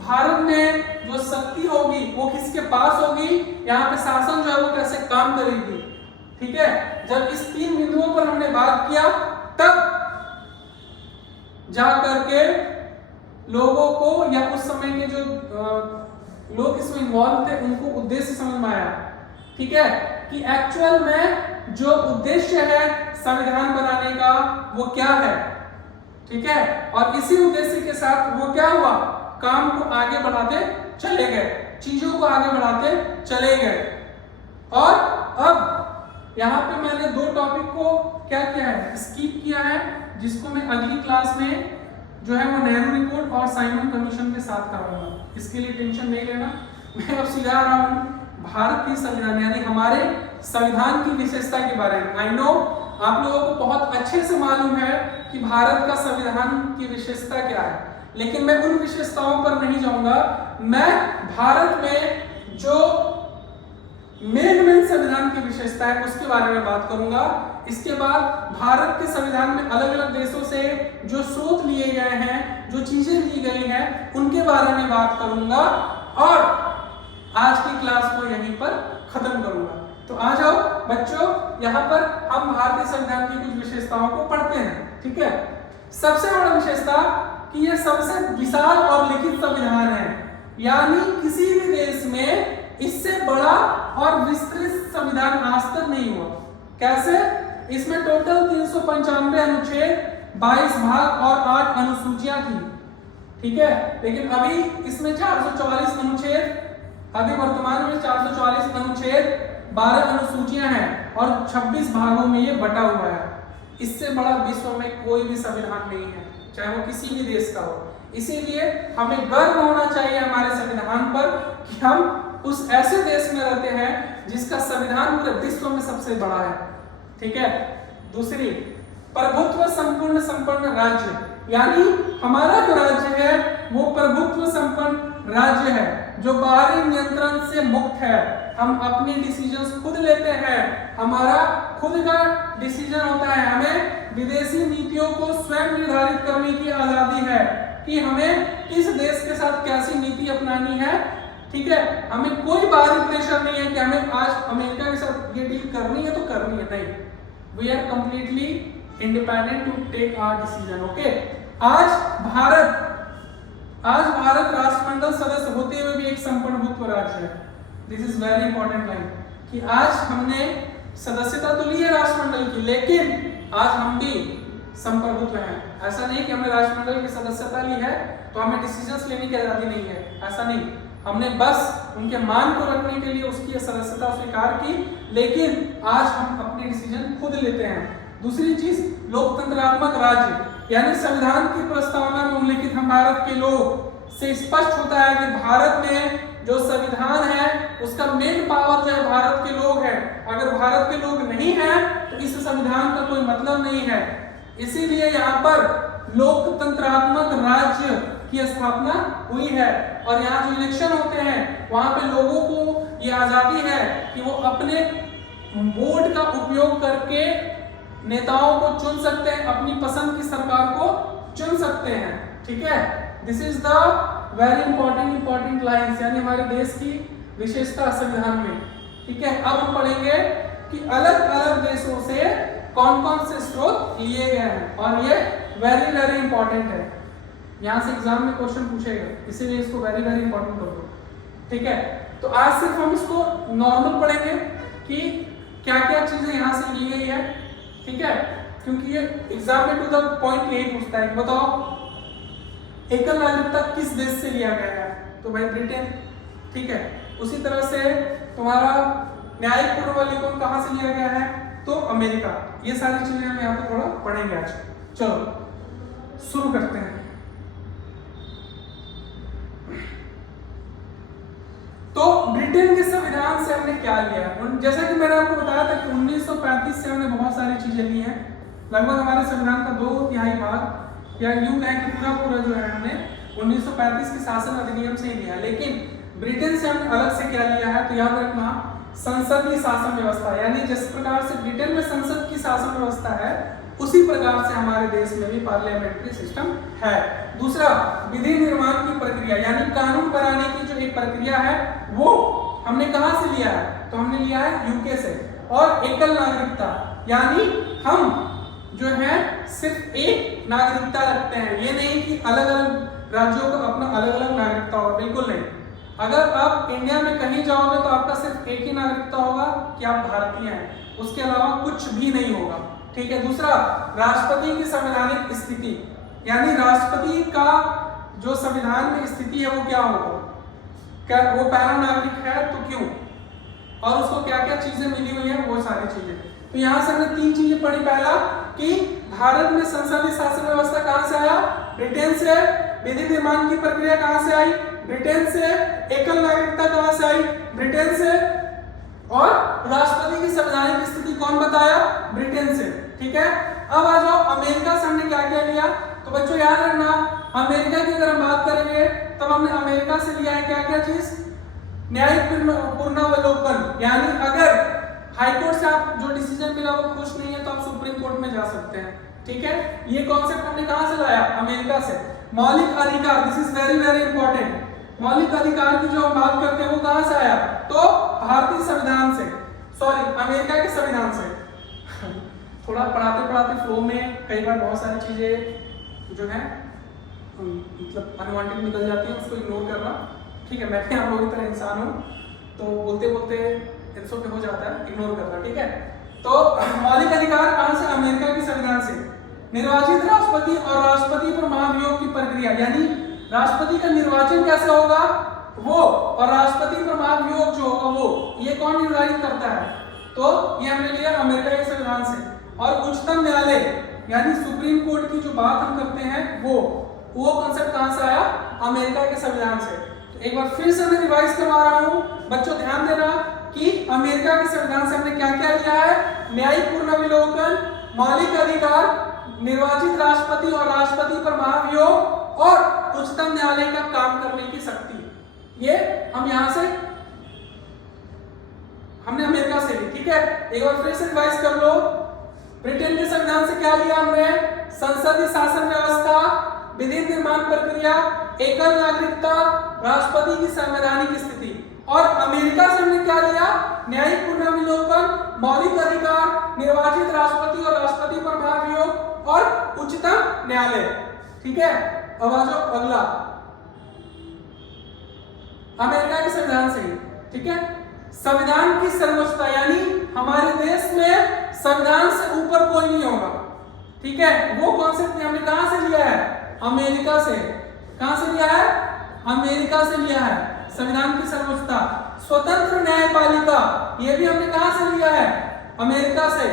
भारत में जो शक्ति होगी वो किसके पास होगी, यहाँ पे शासन जो है वो कैसे काम करेगी, ठीक है। जब इस 3 बिंदुओं पर हमने बात किया तब जा करके लोगों को या उस समय के जो लोग इसमें इन्वॉल्व थे उनको उद्देश्य समझ में आया, ठीक है, कि एक्चुअल में जो उद्देश्य है संविधान बनाने का वो क्या है, ठीक है, और इसी उद्देश्य के साथ वो क्या हुआ, काम को आगे बढ़ाते चले गए, चीजों को आगे बढ़ाते चले गए। और अब यहाँ पे मैंने दो टॉपिक को क्या किया है, स्किप किया है, जिसको मैं अगली क्लास में जो है वो नेहरू रिपोर्ट और साइमन कमीशन के साथ कराऊंगा। इसके लिए टेंशन नहीं लेना, मैं अब सिखा रहा हूँ भारतीय संविधान यानी हमारे संविधान की विशेषता के बारे में। आई नो आप लोगों को बहुत अच्छे से मालूम है कि भारत का संविधान की विशेषता क्या है, लेकिन मैं उन विशेषताओं पर नहीं जाऊंगा। मैं भारत में जो मेन संविधान की विशेषता है उसके बारे में बात करूंगा। इसके बाद भारत के संविधान में अलग अलग देशों से जो स्रोत लिए गए हैं, जो चीजें ली गई हैं, उनके बारे में बात करूंगा और आज की क्लास को यहीं पर खत्म करूंगा। तो आ जाओ बच्चों, यहाँ पर हम भारतीय संविधान की कुछ विशेषताओं को पढ़ते हैं, ठीक है। सबसे बड़ा विशेषता कि यह सबसे विशाल और लिखित संविधान है, यानी किसी भी देश में इससे बड़ा और विस्तृत संविधान आज तक नहीं हुआ। कैसे? इसमें टोटल 395 अनुच्छेद, 22 भाग और 8 अनुसूचियां थी, ठीक है, लेकिन अभी इसमें 444 अनुच्छेद, अभी वर्तमान में 444 अनुच्छेद, 12 अनुसूचियां हैं और 26 भागों में ये बटा हुआ है। इससे बड़ा विश्व में कोई भी संविधान नहीं है, चाहे वो किसी भी देश का हो। इसीलिए हमें गर्व होना चाहिए हमारे संविधान पर कि हम उस ऐसे देश में रहते हैं जिसका संविधान पूरे विश्व में सबसे बड़ा है, ठीक है। दूसरी, प्रभुत्व संपूर्ण संपन्न राज्य, यानी हमारा जो राज्य है वो प्रभुत्व संपन्न राज्य है जो बाहरी नियंत्रण से मुक्त है। हम अपने डिसीजंस खुद लेते हैं, हमारा खुद का डिसीजन होता है। हमें विदेशी नीतियों को स्वयं निर्धारित करने की आजादी है कि हमें किस देश के साथ कैसी नीति अपनानी है, ठीक है। हमें कोई बाहरी प्रेशर नहीं है कि हमें आज अमेरिका के साथ ये डील करनी है तो करनी है, नहीं। We are completely independent to take our decision, okay. आज भारत राष्ट्रमंडल सदस्य होते हुए भी एक संप्रभुत्व राज्य है। This is very important line कि आज हमने सदस्यता तो ली है राष्ट्रमंडल की, लेकिन आज हम भी संप्रभुत्व हैं। ऐसा नहीं कि हमने राष्ट्रमंडल की सदस्यता ली है तो हमें डिसीजंस लेने की आजादी नहीं है, ऐसा नहीं। हमने बस उनके मान को रखने के लिए उसकी सदस्यता स्वीकार की, लेकिन आज हम अपने डिसीजन खुद लेते हैं। दूसरी चीज, लोकतंत्रात्मक राज्य, यानी संविधान की प्रस्तावना में उल्लिखित हम भारत के लोग से स्पष्ट होता है कि भारत में जो संविधान है उसका मेन पावर जो है भारत के लोग हैं। अगर भारत के लोग नहीं हैं तो इस संविधान का कोई मतलब नहीं है। इसीलिए यहाँ पर लोकतंत्रात्मक राज्य की स्थापना हुई है और यहाँ जो इलेक्शन होते हैं वहां पे लोगों को ये आजादी है कि वो अपने वोट का उपयोग करके नेताओं को चुन सकते हैं, अपनी पसंद की सरकार को चुन सकते हैं, ठीक है। This is the very important lines, यानी हमारे देश की विशेषता संविधान में, ठीक है। अब हम पढ़ेंगे कि अलग अलग देशों से कौन कौन से स्रोत लिए गए हैं और ये वेरी इंपॉर्टेंट है। यहाँ से एग्जाम में क्वेश्चन पूछेगा, इसीलिए इसको वेरी इंपॉर्टेंट कर दो, ठीक है। तो आज सिर्फ हम इसको नॉर्मल पढ़ेंगे कि क्या क्या चीजें यहाँ से ली गई है, ठीक है, क्योंकि ये एग्जाम में टू द पॉइंट यही पूछता है कि बताओ एकल नागरिकता किस देश से लिया गया है, तो भाई ब्रिटेन, ठीक है। उसी तरह से तुम्हारा न्यायिक पूर्वाधिकार कहाँ से लिया गया है, तो अमेरिका। ये सारी चीजें हम यहाँ पे थोड़ा पढ़ेंगे आज। चलो शुरू करते हैं। तो ब्रिटेन के संविधान से हमने क्या लिया, जैसा कि मैंने आपको बताया था कि 1935 से हमने बहुत सारी चीजें ली हैं। लगभग हमारे संविधान का 2/3 भाग या यूं कहें कि पूरा जो है हमने 1935 के शासन अधिनियम से ही लिया। लेकिन ब्रिटेन से हमने अलग से क्या लिया है, तो याद रखना संसदीय शासन व्यवस्था, यानी जिस प्रकार से ब्रिटेन में संसद की शासन व्यवस्था है उसी प्रकार से हमारे देश में भी पार्लियामेंट्री सिस्टम है। दूसरा, विधि निर्माण की प्रक्रिया, यानी कानून बनाने की जो एक प्रक्रिया है वो हमने कहां से लिया है, तो हमने लिया है यूके से। और एकल नागरिकता, यानी हम जो है सिर्फ एक नागरिकता रखते हैं। ये नहीं कि अलग अलग राज्यों का अपना अलग अलग नागरिकता होगा, बिल्कुल नहीं। अगर आप इंडिया में कहीं जाओगे तो आपका सिर्फ एक ही नागरिकता होगा कि आप भारतीय हैं, उसके अलावा कुछ भी नहीं होगा। ठीक है। दूसरा, राष्ट्रपति की संवैधानिक स्थिति, यानी राष्ट्रपति का जो संविधान में स्थिति है वो क्या होगा, क्या वो पहला नागरिक है तो क्यों, और उसको क्या क्या चीजें मिली हुई है, वो सारी चीजें। तो यहाँ से हमने 3 चीजें पढ़ी। पहला कि भारत में संसदीय शासन व्यवस्था कहाँ से आया, ब्रिटेन से। विधि निर्माण की प्रक्रिया कहाँ से आई, ब्रिटेन से। एकल नागरिकता कहाँ से आई, ब्रिटेन से। और राष्ट्रपति की संवैधानिक स्थिति कौन बताया, ब्रिटेन से। ठीक है। अब आ जाओ अमेरिका से हमने क्या क्या लिया। तो बच्चों याद रखना, अमेरिका की अगर हम बात करेंगे तब हमने अमेरिका से लिया है क्या क्या चीज, न्यायिक पुनरावलोकन, यानी अगर हाईकोर्ट से आप जो डिसीजन मिला वो खुश नहीं है तो आप सुप्रीम कोर्ट में जा सकते हैं। ठीक है। ये कॉन्सेप्ट हमने कहां से लाया, अमेरिका से। मौलिक अधिकार, this is very very important. मौलिक अधिकार की जो हम बात करते हैं वो कहां से आया, तो भारतीय संविधान से, सॉरी अमेरिका के संविधान से। थोड़ा पढ़ाते पढ़ाते फ्लो में कई बार बहुत सारी चीजें जो है मतलब अनवांटेड निकल जाती है, उसको इग्नोर करना। ठीक है। मैं भी आप लोगों की तरह इंसान हूँ तो बोलते बोलते इनसो पे हो जाता है, इग्नोर करना। ठीक है। तो मौलिक अधिकार कहां से, अमेरिका के संविधान से। निर्वाचित राष्ट्रपति और राष्ट्रपति पर महाभियोग की प्रक्रिया, यानी राष्ट्रपति का निर्वाचन कैसे होगा वो, और राष्ट्रपति पर महाभियोग जो होगा वो, ये कौन निर्धारित करता है, तो ये हमने लिया अमेरिका के संविधान से। और उच्चतम न्यायालय यानी सुप्रीम कोर्ट की जो बात हम करते हैं वो कॉन्सेप्ट कहां से आया, अमेरिका के संविधान से। तो एक बार फिर से मैं रिवाइज करवा रहा हूं, बच्चों ध्यान देना कि अमेरिका के संविधान से हमने क्या क्या लिया है, न्यायिक पुनरावलोकन, मौलिक अधिकार, निर्वाचित राष्ट्रपति और राष्ट्रपति पर महाभियोग, और उच्चतम न्यायालय का काम करने की शक्ति। ये हम यहां से हमने अमेरिका से ली। ठीक है। एक बार फिर से रिवाइज कर लो। ब्रिटेन के संविधान से क्या लिया हमने, संसदीय शासन व्यवस्था, विधि निर्माण प्रक्रिया, एकल नागरिकता, राष्ट्रपति की संवैधानिक स्थिति। और अमेरिका से हमने क्या लिया, न्यायिक पुनरावलोकन, मौलिक अधिकार, निर्वाचित राष्ट्रपति और राष्ट्रपति पर महाभियोग, और उच्चतम न्यायालय। ठीक है। अब आ जाओ अगला, अमेरिका के संविधान से ही। ठीक है। संविधान की सर्वोच्चता, यानी हमारे देश में संविधान से ऊपर कोई नहीं होगा। ठीक है। वो कॉन्सेप्ट हमने कहां से लिया है, अमेरिका से। कहां से लिया है, अमेरिका से लिया है संविधान की सर्वोच्चता। स्वतंत्र न्यायपालिका, ये भी हमने कहां से लिया है, अमेरिका से।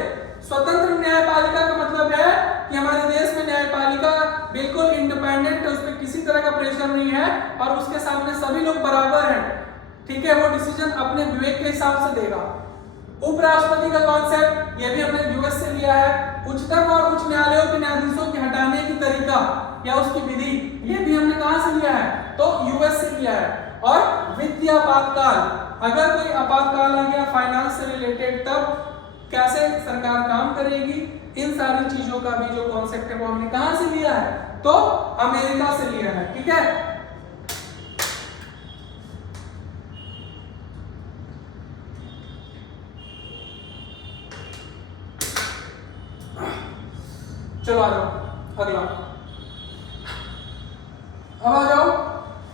स्वतंत्र न्यायपालिका का मतलब है कि हमारे देश में न्यायपालिका बिल्कुल इंडिपेंडेंट है, उसमें किसी तरह का प्रेशर नहीं है और उसके सामने सभी लोग बराबर हैं। ठीक है। वो डिसीजन अपने विवेक के हिसाब से देगा। उपराष्ट्रपति का कॉन्सेप्ट, ये भी हमने यूएस से लिया है। उच्चतम और उच्च न्यायालयों के न्यायाधीशों के हटाने की तरीका या उसकी विधि, ये भी हमने कहां से लिया है, तो यूएस से लिया है। और वित्तीय आपातकाल, अगर कोई आपातकाल आ गया फाइनेंस से रिलेटेड, तब कैसे सरकार काम करेगी, इन सारी चीजों का भी जो कॉन्सेप्ट है वो हमने कहां से लिया है, तो अमेरिका से लिया है। ठीक है। चलो आ जाओ अगला। अब आ जाओ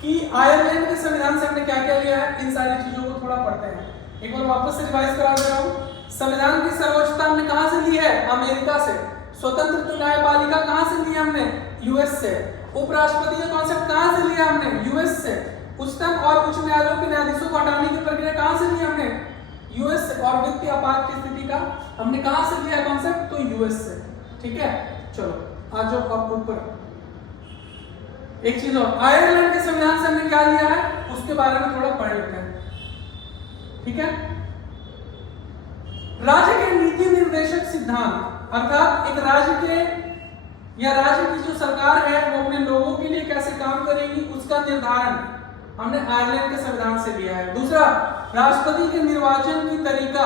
कि आयरलैंड के संविधान से हमने क्या क्या लिया है, इन सारी चीजों को थोड़ा पढ़ते हैं। एक बार वापस से रिवाइज करा दे रहा हूं। संविधान की सर्वोच्चता हमने कहां से ली है, अमेरिका से। स्वतंत्र न्यायपालिका कहां से ली हमने, यूएस से। उपराष्ट्रपति का कॉन्सेप्ट कहां से लिया हमने, यूएस से। उच्चतम और उच्च न्यायालयों के न्यायाधीशों को हटाने की प्रक्रिया कहां से ली हमने, यूएस से। और वित्तीय आपात की स्थिति का हमने कहां से लिया कॉन्सेप्ट, तो यूएस से। ठीक है। चलो आ जाओ अब ऊपर। एक चीज और, आयरलैंड के संविधान से हमने क्या लिया है, उसके बारे में थोड़ा पढ़ लेते हैं। ठीक है। राज्य के नीति निर्देशक सिद्धांत, अर्थात एक राज्य के या राज्य की जो सरकार है वो अपने लोगों के लिए कैसे काम करेगी, उसका निर्धारण हमने आयरलैंड के संविधान से लिया है। दूसरा, राष्ट्रपति के निर्वाचन की तरीका,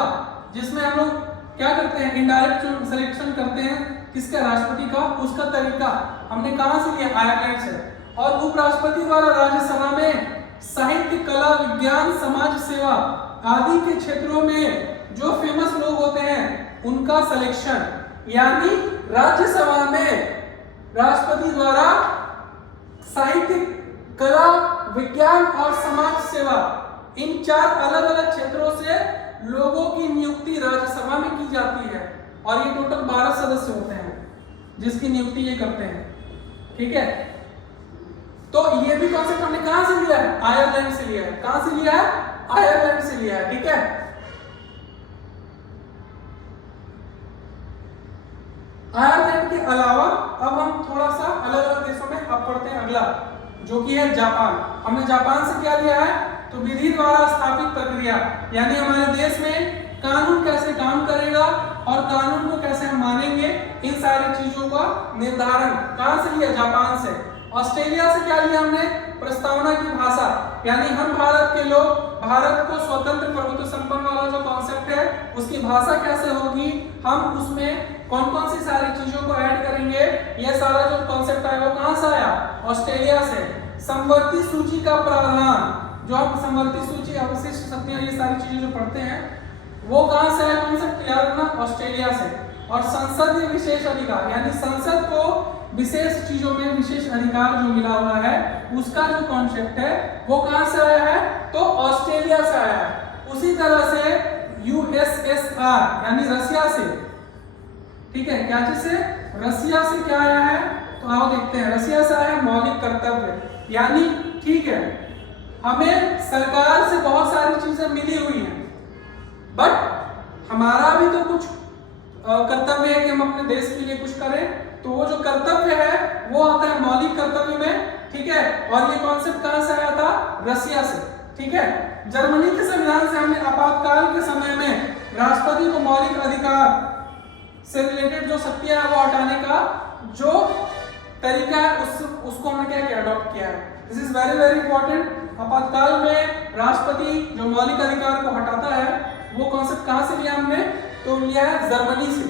जिसमें हम लोग क्या करते हैं, इनडायरेक्ट सिलेक्शन करते हैं किसका, राष्ट्रपति का, उसका तरीका हमने कहां से लिया, आयरलैंड से। और उपराष्ट्रपति द्वारा राज्यसभा में साहित्य, कला, विज्ञान, समाज सेवा आदि के क्षेत्रों में जो फेमस लोग होते हैं उनका सिलेक्शन, यानी राज्यसभा में राष्ट्रपति द्वारा साहित्य, कला, विज्ञान और समाज सेवा इन 4 अलग अलग क्षेत्रों से लोगों की नियुक्ति राज्यसभा में की जाती है और ये टोटल 12 सदस्य होते हैं जिसकी नियुक्ति ये करते हैं। ठीक है, तो ये भी कॉन्सेप्ट हमने कहां से लिया है? आयरलैंड से लिया है। कहां से लिया है? आयरलैंड से लिया है। ठीक है, आयरलैंड के अलावा अब हम थोड़ा सा अलग अलग देशों में अब पढ़ते हैं अगला, जो कि है जापान। हमने जापान से क्या लिया है? तो विधि द्वारा स्थापित प्रक्रिया, यानी हमारे देश में कानून कैसे काम करेगा और कानून को कैसे हम मानेंगे, इन सारी चीजों का निर्धारण कहां से लिया? जापान से। ऑस्ट्रेलिया से क्या लिया हमने? प्रस्तावना की भाषा, यानी हम भारत के लोग भारत को स्वतंत्र प्रभुत्व संपन्न वाला जो कॉन्सेप्ट है उसकी भाषा कैसे होगी, हम उसमें कौन कौन सी सारी चीजों को ऐड करेंगे, ये सारा जो कॉन्सेप्ट आया वो कहां से आया? ऑस्ट्रेलिया से। समवर्ती सूची का प्रावधान, जो हम समवर्ती सूची, अवशिष्ट शक्तियां, ये सारी चीजें जो पढ़ते हैं वो कहां से आया कॉन्सेप्ट? याद रखना, ऑस्ट्रेलिया से। और संसदीय विशेष अधिकार, यानी संसद को विशेष चीजों में विशेष अधिकार जो मिला हुआ है उसका जो कॉन्सेप्ट है वो कहां से आया है? तो ऑस्ट्रेलिया से आया है। उसी तरह से यूएसएसआर यानी रसिया से, ठीक है, क्या चीज से? रसिया से क्या आया है? तो आओ देखते हैं। रसिया से आया है मौलिक कर्तव्य, यानी ठीक है हमें सरकार से बहुत सारी चीजें मिली हुई हैं बट हमारा भी तो कुछ कर्तव्य है कि हम अपने देश के लिए कुछ करें, तो वो जो कर्तव्य है वो आता है मौलिक कर्तव्य में। ठीक है, और ये कॉन्सेप्ट कहां से आया था? रसिया से। ठीक है, जर्मनी के संविधान से हमने आपातकाल के समय में राष्ट्रपति को मौलिक अधिकार से रिलेटेड जो शक्तियां है वो हटाने का जो तरीका है उसको हमने क्या किया? अडॉप्ट किया है। This is very very important. आपातकाल में राष्ट्रपति जो मौलिक अधिकार को हटाता है वो कॉन्सेप्ट कहां से लिया हमने? तो लिया है जर्मनी से।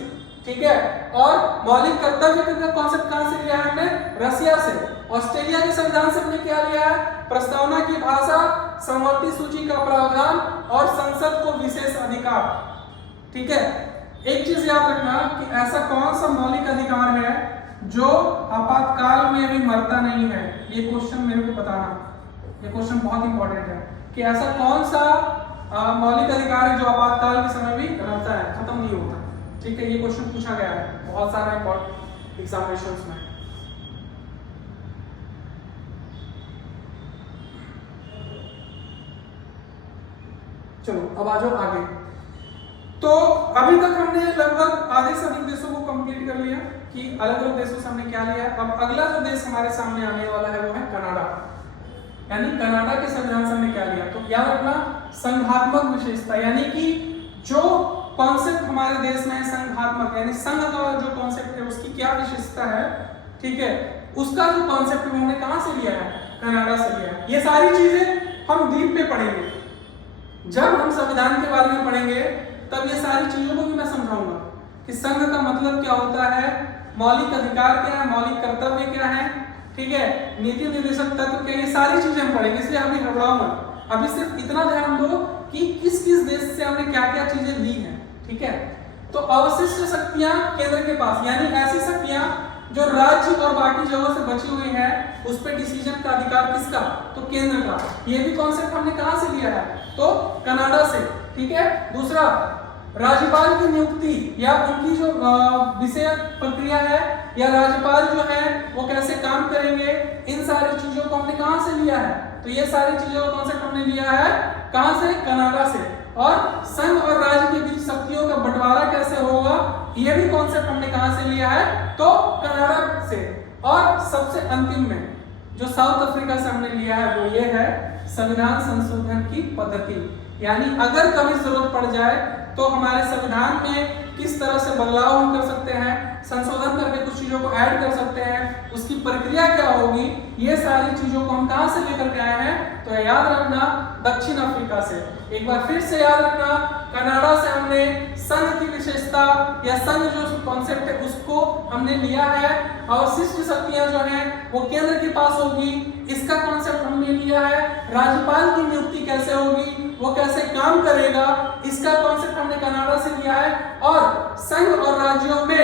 ठीक है, और मौलिक कर्तव्य का कॉन्सेप्ट कहां से लिया है हमने? रसिया से। ऑस्ट्रेलिया के संविधान से हमने क्या लिया है? प्रस्तावना की भाषा, समवर्ती सूची का प्रावधान और संसद को विशेष अधिकार। ठीक है, एक चीज याद रखना कि ऐसा कौन सा मौलिक अधिकार है जो आपातकाल में भी मरता नहीं है, ये क्वेश्चन मेरे को बताना। ये क्वेश्चन बहुत इंपॉर्टेंट है कि ऐसा कौन सा मौलिक अधिकार है जो आपातकाल के समय भी रहता है, खत्म नहीं होता। ठीक है, ये क्वेश्चन पूछा गया है बहुत सारा इंपॉर्टेंट एग्जामिनेशंस में। चलो अब आ जाओ आगे। तो अभी तक हमने लगभग आधे से अधिक देशों को कंप्लीट कर लिया कि अलग अलग देशों से हमने क्या लिया। अब अगला जो देश हमारे सामने आने वाला है वो है कनाडा, यानी कनाडा के संविधान से हमने क्या लिया? तो याद रखना संघात्मक विशेषता, यानी कि जो कॉन्सेप्ट हमारे देश में है संघात्मक, यानी संघ का जो कॉन्सेप्ट है उसकी क्या विशेषता है, ठीक है, उसका जो कॉन्सेप्ट हमने कहां से लिया है? कनाडा से लिया है। ये सारी चीजें हम डीप में पढ़ेंगे, जब हम संविधान के बारे में पढ़ेंगे तब ये सारी चीजों को भी मैं समझाऊंगा कि संघ का मतलब क्या होता है, मौलिक अधिकार क्या है, मौलिक कर्तव्य क्या है, ठीक है, नीति निर्देशक तत्व क्या, ये सारी चीजें हम पढ़ेंगे, इसलिए अभी घबराओ मत। अभी सिर्फ इतना ध्यान दो कि किस किस देश से हमने क्या क्या चीजें ली हैं। ठीक है, तो अवशिष्ट शक्तियां केंद्र के पास, यानी ऐसी शक्तियां जो राज्य और बाकी जगहों से बची हुई है उस पर डिसीजन का अधिकार किसका? तो केंद्र का। ये भी कॉन्सेप्ट हमने कहां से लिया है? तो कनाडा से। ठीक है, दूसरा राज्यपाल की नियुक्ति या उनकी जो विषय प्रक्रिया है या राज्यपाल जो है वो कैसे काम करेंगे, इन सारी चीजों को हमने कहां से लिया है? तो ये सारी चीजों का कॉन्सेप्ट हमने लिया है कहां से? कनाडा से। और संघ और राज्य के बीच शक्तियों का बंटवारा कैसे होगा, ये भी कॉन्सेप्ट हमने कहां से लिया है? तो कनाडा से। और सबसे अंतिम में जो साउथ अफ्रीका से हमने लिया है वो ये है संविधान संशोधन की पद्धति, यानी अगर कभी जरूरत पड़ जाए तो हमारे संविधान में किस तरह से बदलाव हम कर सकते हैं, संशोधन करके कुछ चीजों को ऐड कर सकते हैं, उसकी प्रक्रिया क्या होगी, ये सारी चीजों को हम कहां से लेकर के आए हैं? तो याद रखना दक्षिण अफ्रीका से। एक बार फिर से याद रखना, कनाडा से हमने संघ की विशेषता या संघ जो कॉन्सेप्ट है उसको हमने लिया है। अवशिष्ट शक्तियां जो हैं वो केंद्र के पास होगी, इसका कॉन्सेप्ट हमने लिया है। राज्यपाल की नियुक्ति कैसे होगी वो कैसे काम करेगा, इसका कॉन्सेप्ट हमने कनाडा से लिया है। और संघ और राज्यों में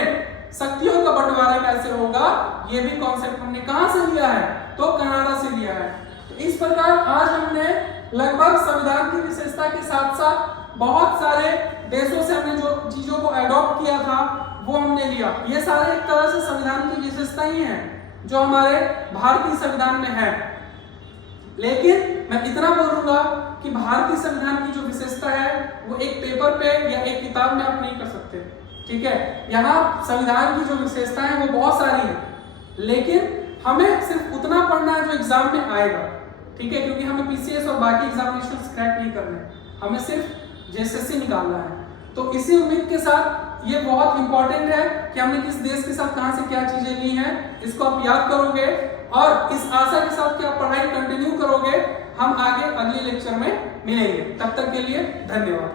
शक्तियों का बंटवारा कैसे होगा, ये भी कॉन्सेप्ट हमने कहां से लिया है, तो कनाडा से लिया है। तो इस प्रकार आज हमने लगभग संविधान की विशेषता के साथ साथ बहुत सारे देशों से हमने जो चीजों को अडॉप्ट किया था वो हमने लिया। ये सारे एक तरह से संविधान की विशेषता ही हैं जो हमारे भारतीय संविधान में है। लेकिन मैं इतना बोलूंगा कि भारतीय संविधान की जो विशेषता है वो एक पेपर पे या एक किताब में आप नहीं कर सकते, ठीक है। यहाँ संविधान की जो विशेषता है वो बहुत सारी है, लेकिन हमें सिर्फ उतना पढ़ना है जो एग्जाम में आएगा, ठीक है, क्योंकि हमें पीसीएस और बाकी एग्जामिनेशन क्रैक नहीं करने, हमें सिर्फ जेएसएससी निकालना है। तो इसी उम्मीद के साथ ये बहुत इंपॉर्टेंट है कि हमने किस देश के साथ कहां से क्या चीजें ली हैं, इसको आप याद करोगे और इस आशा के साथ कि आप पढ़ाई कंटिन्यू करोगे। हम आगे अगले लेक्चर में मिलेंगे, तब तक के लिए धन्यवाद।